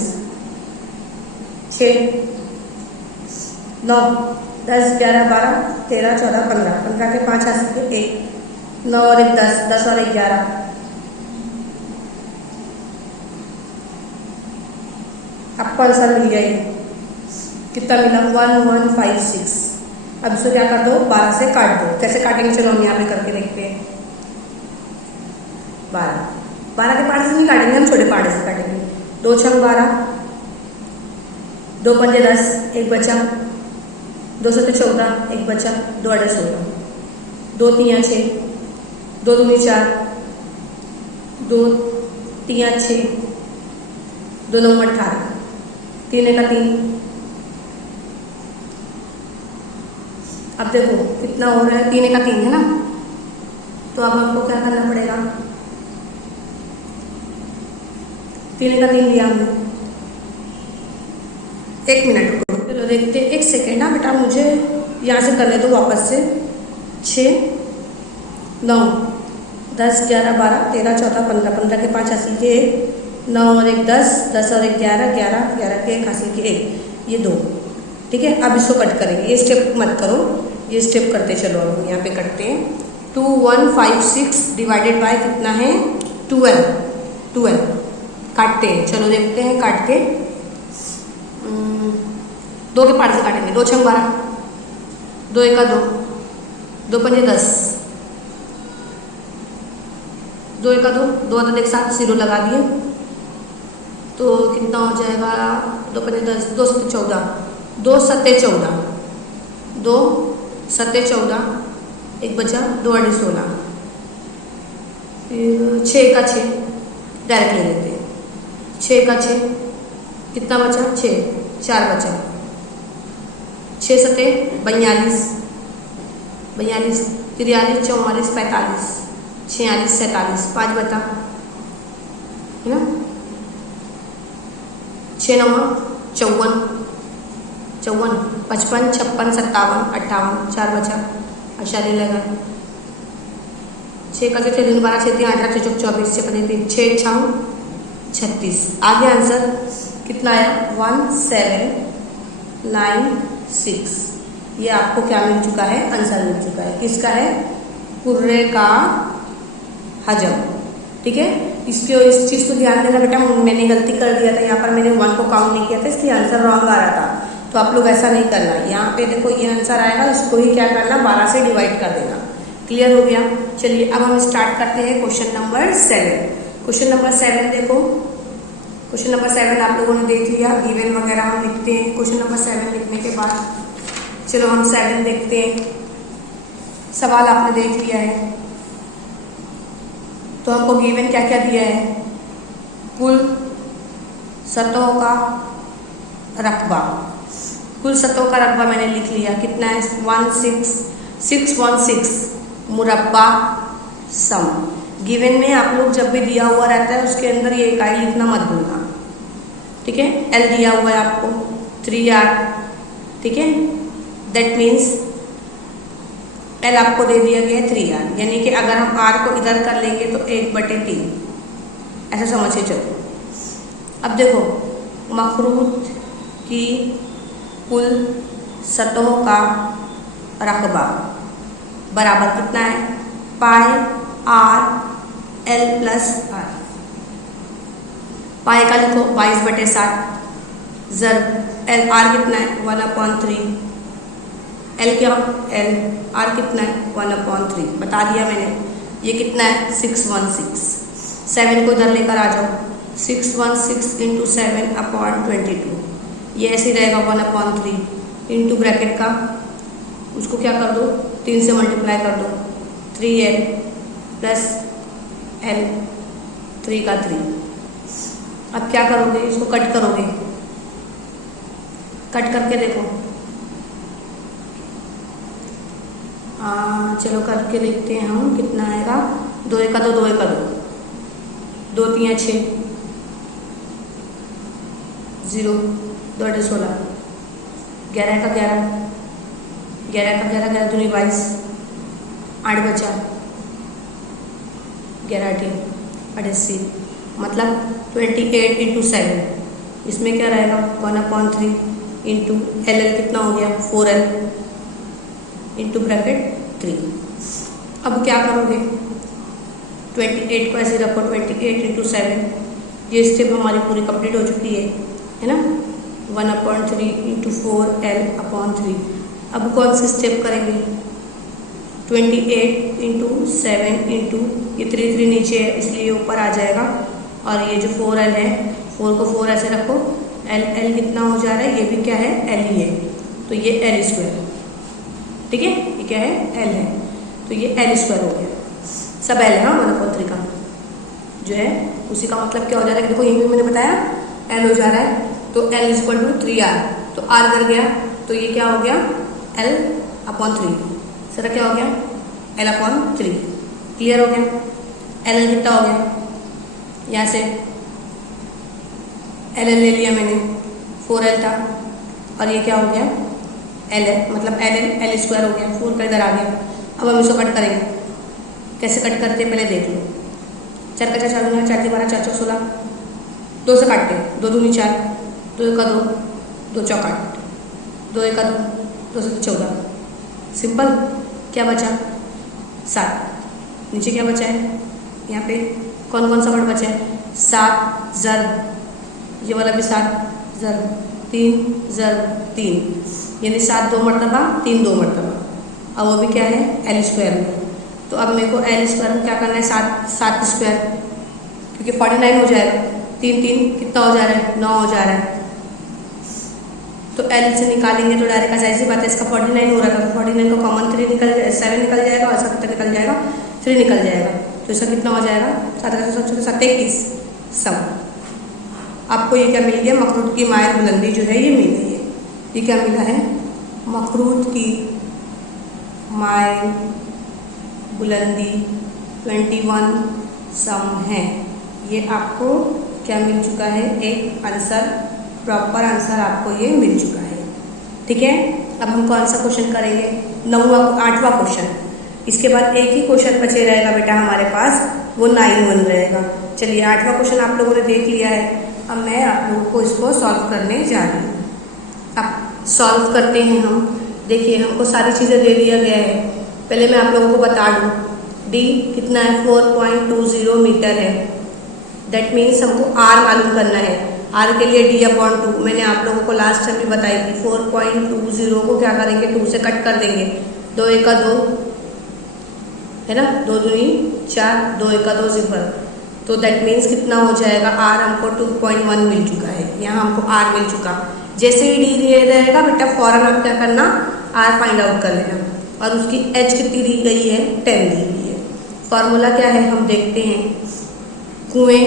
6 9 10 11 12 13 14 15, 15 के 5 80 के 1, 9 और 1 10, 10 और 1 11, आपको आंसर मिल जाएगी, कितना मिला 1156। अब इसको क्या कर दो, 12 से काट दो। कैसे काटेंगे चलो हम यहाँ पे करके देखते हैं। 12 के पार्ट से नहीं काटेंगे, हम छोटे पार्ट से काटेंगे। 2 छंग 12, 2 पंजे 10, 1 बचा, 2 सत्ते 14, 1 बचा, 2 8 16, 2 3 6, 2 दूनी 4, 2 3 6, 2 9 18, 3 का 3। अब देखो कितना हो रहा है, 3 का 3 है ना, तो अब हमको क्या करना पड़ेगा, 3 का 3 लिया हमने। 1 मिनट रुको, चलो देखते, 1 सेकेंड ना बेटा, मुझे यहाँ से करने दो वापस से। 6 9 10 11 12 13 14 15, 15 के 5 हासिल के 1, 9 और 1 10, 10 और 1 11, 11 11 के 1 हासिल के 1, ये 2। ठीक है, अब इसको कट करेंगे, ये स्टेप मत करो, ये स्टेप करते चलो। अब हम यहाँ पे करते हैं। 2 1 5 6 डिवाइडेड बाय कितना है 12 काटते हैं। चलो देखते हैं काट के। 2 के 5 से काटेंगे। 2 6 12, 2 1 2, 2 5 10, 2 1 2, 2 1 एक साथ 0 लगा दिए तो कितना हो जाएगा 2 5 10, 2 7 14, 2 7 14, 2 7 14, 1 बचा, 2 8 16, फिर 6 का 6 डायरेक्ट ले लेते हैं। 6 का 6 कितना बचा 6, 4 बचा, 6 7 42, 43 44 44 45 46 47, 5 बता है ना। 6 9 54 54 55 56 57 58, 4 बचा, आशाली लगा। 6 का 6 3 12 6 3 18 6 24 6 35 6 6 36। आगे आंसर कितना आया 1796। ये आपको क्या मिल चुका है, आंसर मिल चुका है। किसका है, कुर्रे का हजम। ठीक है, इसके इस चीज़ को ध्यान देना बेटा, मैंने गलती कर दिया था, यहाँ पर मैंने 1 को काउंट नहीं किया था, इसलिए आंसर रॉन्ग आ रहा था। तो आप लोग ऐसा नहीं करना, यहाँ पे देखो ये आंसर आएगा, इसको ही क्या करना 12 से डिवाइड कर देना। क्लियर हो गया। चलिए अब हम स्टार्ट करते हैं क्वेश्चन नंबर 7। क्वेश्चन नंबर 7 देखो, क्वेश्चन नंबर 7 आप लोगों ने देख लिया, गिवन वगैरह हम लिखते हैं। क्वेश्चन नंबर 7 लिखने के बाद चलो हम 7 देखते हैं। सवाल आपने देख लिया है, तो हमको गिवन क्या क्या दिया है, कुल सतहों का रकबा। कुल सतहों का रकबा मैंने लिख लिया, कितना है 16616 मुरब्बा सम। गिवन में आप लोग जब भी दिया हुआ रहता है उसके अंदर ये इकाई लिखना मत भूलना। ठीक है, एल दिया हुआ है आपको 3R। ठीक है, दैट मीन्स एल आपको दे दिया गया है 3R, यानी कि अगर हम R को इधर कर लेंगे तो 1/3, ऐसा समझ के चलो। अब देखो मखरूत की कुल सतहों का रकबा बराबर कितना है पाई R L प्लस R। पाई का लिखो 22/60 जर एल R कितना है 1/3, एल क्या एल आर कितना है 1/3 बता दिया मैंने। ये कितना है 616। 7 को इधर लेकर आ जाओ, 616 इंटू 7/22, ये ऐसे रहेगा 1/3 इंटू ब्रैकेट का उसको क्या कर दो 3 से मल्टीप्लाई कर दो, 3L प्लस L 3 का 3। अब क्या करोगे, इसको कट करोगे, कट करके देखो। चलो करके देखते हैं हम कितना आएगा। 2 1 2, 2 1 2, 2 3 6 0, 2 8 16, 11 का 11, 11 का 11, 11 दूनी 22, 8 बचा, 11 8 88, मतलब 28 इंटू 7। इसमें क्या रहेगा 1/3 इंटू एल कितना हो गया 4L इंटू ब्रैकेट 3। अब क्या करोगे 28 को ऐसे रखो, 28 इंटू 7, ये स्टेप हमारी पूरी कंप्लीट हो चुकी है ना। 1/3 इंटू 4L/3। अब कौन सी स्टेप करेंगे 28 इंटू 7 इंटू ये 3 3 नीचे है इसलिए ये ऊपर आ जाएगा, और ये जो 4L है 4 को 4 ऐसे रखो, L कितना हो जा रहा है, ये भी क्या है L ही है, तो ये L²। ठीक है, ये क्या है L है, तो ये L² हो गया, सब L है। हाँ 1/3 का जो है उसी का मतलब क्या हो जा रहा है, देखो ये भी मैंने बताया L हो जा रहा है, तो L = 3R, तो R कर गया, तो ये क्या हो गया L/3, सर क्या हो गया L/3। क्लियर हो गया, L कितना हो गया, यहाँ से एल एल ले लिया मैंने, 4l था, और ये क्या हो गया एल है, मतलब एल स्क्वायर हो गया, 4 का इधर आ गया। अब हम इसको कट करेंगे, कैसे कट करते हैं पहले देख लो। 4 का 4 4 दूनी 4 12 4 4 16, 2 से काटते हैं, 2 दूनी 4, 2 1 2, 2 चौक 8, 2 1 2, 2 से 14, सिंपल। क्या बचा 7, नीचे क्या बचा है, यहाँ पे कौन कौन सा वर्ड बचा है, 7 ज़र्ब, ये वाला भी 7 ज़र्ब 3 ज़र्ब 3, यानी 7 2 मरतबा 3 2 मरतबा, और वो भी क्या है एल स्क्वायर में। तो अब मेरे को एल स्क्वायर में क्या करना है, 7 स्क्वायर, क्योंकि 49 हो जाएगा, 3 3 कितना हो जा रहा है 9 हो जा रहा है। तो एल से निकालेंगे तो डायरेक्ट ऐसी बात है, इसका 49 हो रहा था, तो 49 को कॉमन 3 निकल 7 निकल जाएगा, और इसका कितना निकल जाएगा 3 निकल जाएगा, तो इसका कितना हो जाएगा 7 21 सम। आपको ये क्या मिल गया, मखरूट की माइल बुलंदी जो है ये मिल गई है। ये क्या मिला है, मखरूट की माइल बुलंदी 21 सम है। ये आपको क्या मिल चुका है, एक आंसर, प्रॉपर आंसर आपको ये मिल चुका है। ठीक है, अब हम कौन सा क्वेश्चन करेंगे, 8वां क्वेश्चन। इसके बाद एक ही क्वेश्चन बचे रहेगा बेटा हमारे पास, वो 9 रहेगा। चलिए 8वां क्वेश्चन आप लोगों ने देख लिया है, अब मैं आप लोगों को इसको सॉल्व करने जा रही हूँ। अब सॉल्व करते हैं हम। देखिए हमको सारी चीज़ें दे दिया गया है, पहले मैं आप लोगों को बता दूँ, डी कितना है 4.20 मीटर है, दैट मीन्स हमको आर मालूम करना है। आर के लिए d/2 मैंने आप लोगों को लास्ट टाइम भी बताई थी। 4.20 को क्या करेंगे, 2 से कट कर देंगे, 2 1 2 है ना, 2 दूनी 4, 2 1 2 0, तो दैट मीन्स कितना हो जाएगा, आर हमको 2.1 मिल चुका है, यहाँ हमको आर मिल चुका। जैसे ही डी दिया रहेगा बेटा फौरन आप क्या करना, आर फाइंड आउट कर लेना, और उसकी एच कितनी दी गई है 10 दी गई है। फॉर्मूला क्या है हम देखते हैं, कुएं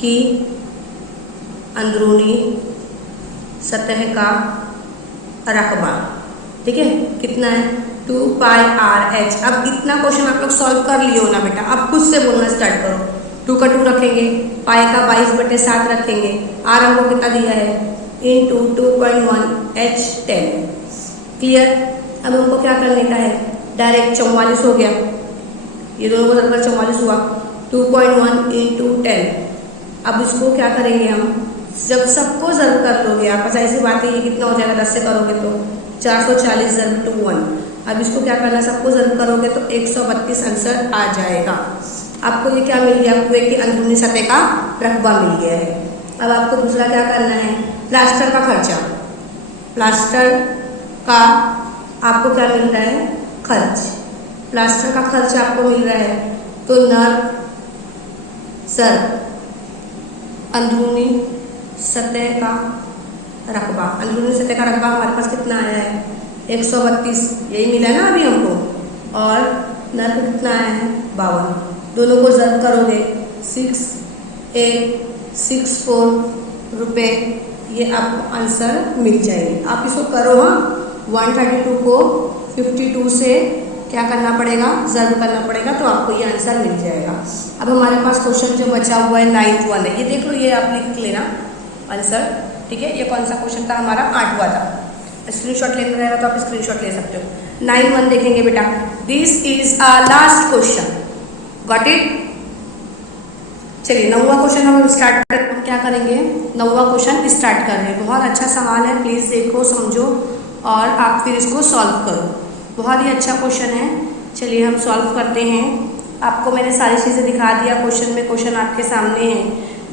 की अंदरूनी सतह का रकबा, ठीक है, कितना है 2πr/h। अब इतना क्वेश्चन आप लोग सॉल्व कर लिए हो ना बेटा, अब खुद से बोलना स्टार्ट करो। 2 का 2 रखेंगे, पाई का 22/7 रखेंगे, आर हमको कितना दिया है इंटू 2.1 h 10। क्लियर। अब हमको क्या करने का है, डायरेक्ट 44 हो गया, ये दोनों को रखकर 44 हुआ, 2.1 इंटू 10। अब इसको क्या करेंगे हम, जब सबको ज़र्ब कर लोगे आप, बस ऐसी बात है, ये कितना हो जाएगा 10 से करोगे तो 440 × 2 1। अब इसको क्या करना, सबको ज़र्ब करोगे तो 132 आंसर आ जाएगा। आपको ये क्या मिल गया, कुएं की अंदरूनी सतह का रकबा मिल गया है। अब आपको दूसरा क्या करना है, प्लास्टर का खर्चा। प्लास्टर का आपको क्या मिल रहा है, खर्च। प्लास्टर का खर्च आपको मिल रहा है, तो नर सर अंदरूनी सतह का रकबा, अंदरूनी सतह का रकबा हमारे पास कितना आया है 132, यही मिला है ना अभी हमको, और नर का कितना आया है 52। दोनों को ज़र्ब करोगे 6864 रुपये, ये आपको आंसर मिल जाएगी। आप इसको करो, हाँ 132 को 52 से क्या करना पड़ेगा, ज़र्ब करना पड़ेगा, तो आपको ये आंसर मिल जाएगा। अब हमारे पास क्वेश्चन जो बचा हुआ है 9th वाला, ये देख लो, ये आप लिख लेना आंसर, ठीक है। ये कौन सा क्वेश्चन था हमारा, 8वां था। स्क्रीनशॉट लेना रहेगा तो आप स्क्रीनशॉट ले सकते हो। 9 देखेंगे बेटा, this is a last question, got it. चलिए 9वां क्वेश्चन हम स्टार्ट कर, हम क्या करेंगे 9वां क्वेश्चन स्टार्ट कर रहे हैं। बहुत अच्छा सवाल है, प्लीज़ देखो समझो और आप फिर इसको सॉल्व करो। बहुत ही अच्छा क्वेश्चन है, चलिए हम सॉल्व करते हैं। आपको मैंने सारी चीज़ें दिखा दिया क्वेश्चन में, क्वेश्चन आपके सामने है।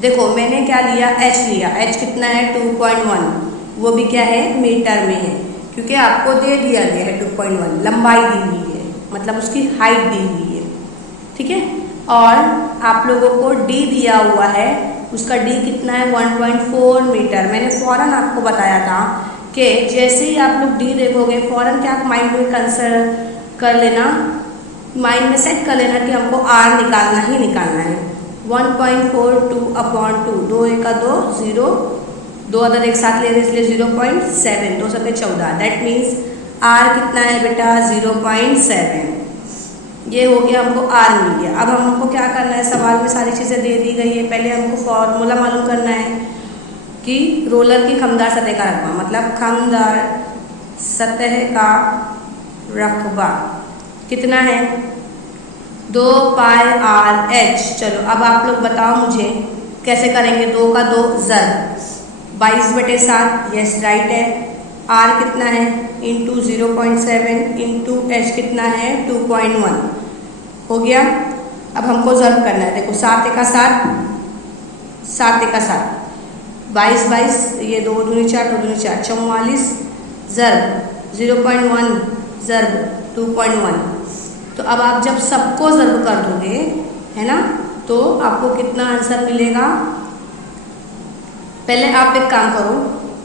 देखो मैंने क्या लिया, एच लिया, एच कितना है 2.1, वो भी क्या है मीटर में है, क्योंकि आपको दे दिया गया है 2.1, लंबाई दी हुई है, मतलब उसकी हाइट दी हुई है, ठीक है। और आप लोगों को डी दिया हुआ है, उसका डी कितना है 1.4 मीटर। मैंने फ़ौरन आपको बताया था कि जैसे ही आप लोग डी देखोगे फ़ौरन क्या आप माइंड में कंसिडर कर लेना, माइंड में सेट कर लेना कि हमको आर निकालना ही निकालना है। 1.42/2, 2 1 2 0, 2 अदर एक साथ ले रहे इसलिए 0.7, 2 7 14, दैट मीन्स आर कितना है बेटा 0.7। ये हो गया, हमको आर मिल गया। अब हमको क्या करना है, सवाल में सारी चीज़ें दे दी गई है। पहले हमको फॉर्मूला मालूम करना है कि रोलर की खमदार सतह का रकबा, मतलब खमदार सतह का रकबा कितना है, 2 पाई आर एच। चलो अब आप लोग बताओ मुझे कैसे करेंगे। 2 का 2 ज़र 22/7, यस राइट है। आर कितना है, इंटू 0.7 इंटू एच कितना है 2.1 हो गया। अब हमको ज़र्ब करना है। देखो 7 एका 7, 7 एका 7, 22 22, ये 2 दूनी 4, 2 दूनी 4, 44 ज़र्ब 0.1 ज़र्ब 2.1। तो अब आप जब सबको ज़र्ब कर दोगे, है ना, तो आपको कितना आंसर मिलेगा। पहले आप एक काम करो,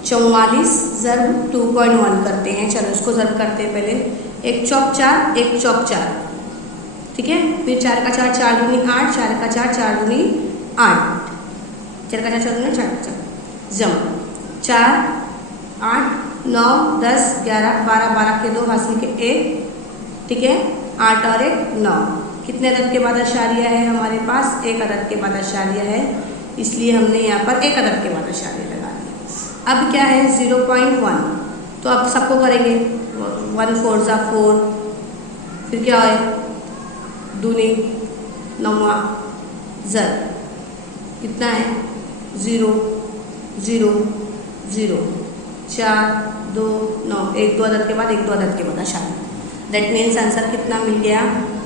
44 ज़र्ब 2.1 करते हैं। चलो इसको ज़र्ब करते हैं पहले। 1 चौक 4, 1 चौक 4, ठीक है। फिर 4 का 4, 4 दूनी 8, 4 का 4, 4 दूनी 8, 4 का 4, 4 दूनी 4 4, जम 4 8 9 10 11 12, 12 के 2 हासिल के 1, ठीक है। 8 और 1 9, कितने अदद के बाद अशारिया है हमारे पास, 1 अदद के बाद अशारिया है, इसलिए हमने यहाँ पर 1 अदद के बाद अशारिया लगा दिया। अब क्या है 0.1, तो अब सबको करेंगे। 1 4 ज़ा 4, फिर क्या है दूनी 9 ज़र कितना है 0 0 0, 4 2 9, 1 2 अदद के बाद 1 2 अदद के बाद अशारिया। दैट मीन्स आंसर कितना मिल गया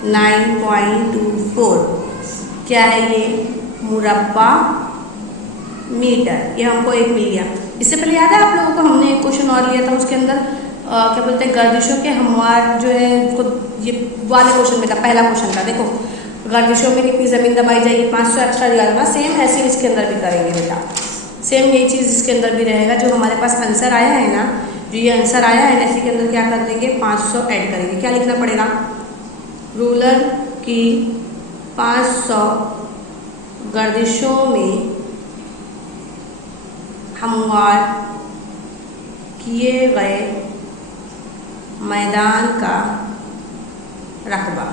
9.24। क्या है ये, मुरब्बा मीटर। ये हमको 1 मिल गया। इससे पहले याद है आप लोगों को हमने एक क्वेश्चन और लिया था, उसके अंदर क्या बोलते हैं, गर्दिशों के हमवार जो है उसको, ये वाले क्वेश्चन में था, पहला क्वेश्चन था। देखो गर्दिशों में कितनी ज़मीन दबाई जाएगी, 500 एक्स्ट्रा दिया था। सेम ऐसे इसके अंदर भी करेंगे बेटा, सेम यही चीज़ इसके अंदर भी रहेगा। जो हमारे पास आंसर आया है ना, जो ये आंसर आया है ना, इसी के अंदर क्या कर देंगे 500 ऐड करेंगे। क्या लिखना पड़ेगा, रूलर की 500 गर्दिशों में हमवार किए गए मैदान का रकबा,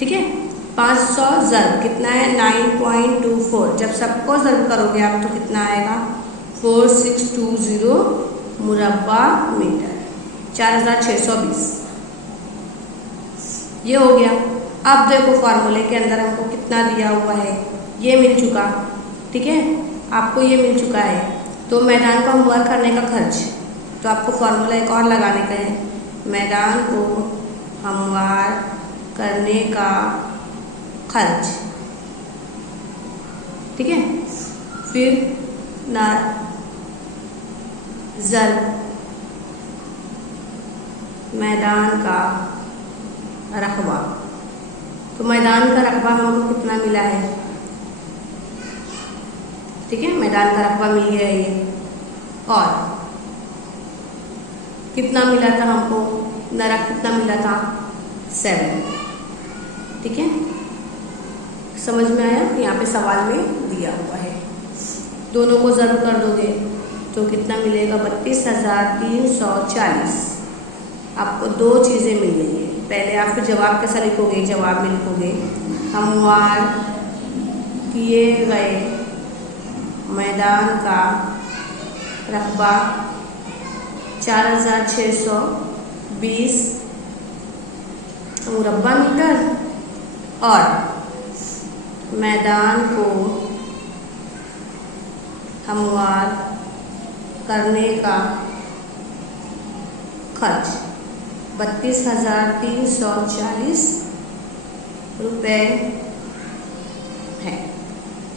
ठीक है। 500 ज़र्ब कितना है 9.24, जब सबको ज़र्ब करोगे आप तो कितना आएगा 4620 मुरब्बा मीटर, 4620। ये हो गया। अब देखो फार्मूले के अंदर हमको कितना दिया हुआ है, ये मिल चुका, ठीक है, आपको ये मिल चुका है। तो मैदान को हमवार करने का खर्च, तो आपको फार्मूला एक और लगाने का है, मैदान को हमवार करने का खर्च, ठीक है। फिर ना ज़र्ब मैदान का रकबा, तो मैदान का रकबा हमको कितना मिला है, ठीक है, मैदान का रकबा मिल गया है ये। और कितना मिला था हमको, नरक कितना मिला था 7, ठीक है। समझ में आया, यहाँ पे सवाल में दिया हुआ है। दोनों को ज़रूर कर दोगे तो कितना मिलेगा 32,340। आपको 2 चीज़ें मिल गई है। पहले आप फिर जवाब कैसा लिखोगे, जवाब में लिखोगे हमवार किए गए मैदान का रकबा 4620 मुरब्बा मीटर, और मैदान को हमवार करने का खर्च 32,340 रुपये है।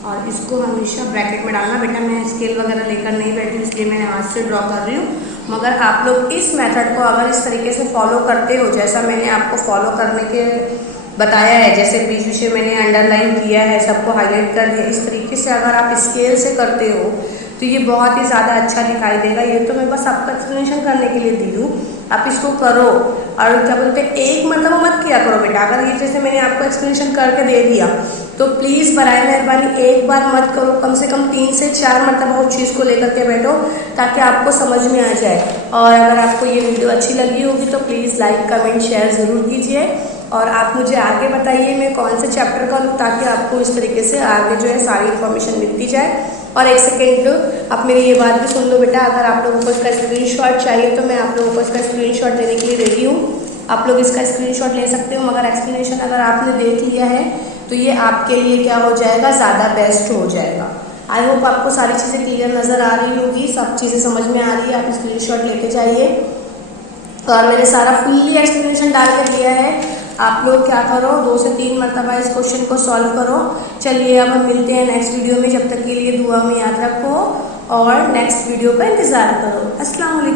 और इसको हमेशा ब्रैकेट में डालना बेटा। मैं स्केल वगैरह लेकर नहीं बैठी, इसलिए मैंने हाथ से ड्रॉ कर रही हूँ। मगर आप लोग इस मेथड को अगर इस तरीके से फॉलो करते हो, जैसा मैंने आपको फॉलो करने के बताया है, जैसे बीच बीच में मैंने अंडरलाइन किया है, सबको हाईलाइट कर दिया, इस तरीके से अगर आप स्केल से करते हो तो ये बहुत ही ज़्यादा अच्छा दिखाई देगा। ये तो मैं बस आपको एक्सप्लेनेशन करने के लिए दी हूँ, आप इसको करो। और क्या बोलते हैं, एक मरतबा मत किया करो बेटा। अगर ये जैसे मैंने आपको एक्सप्लेनेशन करके दे दिया तो प्लीज़ बराए मेहरबानी एक बार मत करो, कम से कम 3 से 4 मरतबा उस चीज़ को लेकर के बैठो, ताकि आपको समझ में आ जाए। और अगर आपको ये वीडियो अच्छी लगी होगी तो प्लीज़ लाइक कमेंट शेयर ज़रूर कीजिए। और आप मुझे आगे बताइए मैं कौन से चैप्टर का लूँ, ताकि आपको इस तरीके से आगे जो है सारी इन्फॉर्मेशन मिलती जाए। और एक सेकेंड आप मेरी ये बात भी सुन लो बेटा, अगर आप लोगों को इसका स्क्रीनशॉट चाहिए तो मैं आप लोगों को इसका स्क्रीनशॉट देने के लिए रेडी हूँ। आप लोग इसका स्क्रीनशॉट ले सकते हो, मगर एक्सप्लेनेशन अगर आपने देख लिया है तो ये आपके लिए क्या हो जाएगा, ज़्यादा बेस्ट हो जाएगा। आई होप आपको सारी चीज़ें क्लियर नज़र आ रही होगी, सब चीज़ें समझ में आ रही है। आप स्क्रीनशॉट लेके जाइए और मैंने सारा फुल्ली एक्सप्लेनेशन डाल के दिया है। आप लोग क्या करो, 2 से 3 मरतबा इस क्वेश्चन को सॉल्व करो। चलिए अब हम मिलते हैं नेक्स्ट वीडियो में, जब तक के लिए दुआ में याद रखो और नेक्स्ट वीडियो का इंतज़ार करो। अस्सलाम वालेकुम।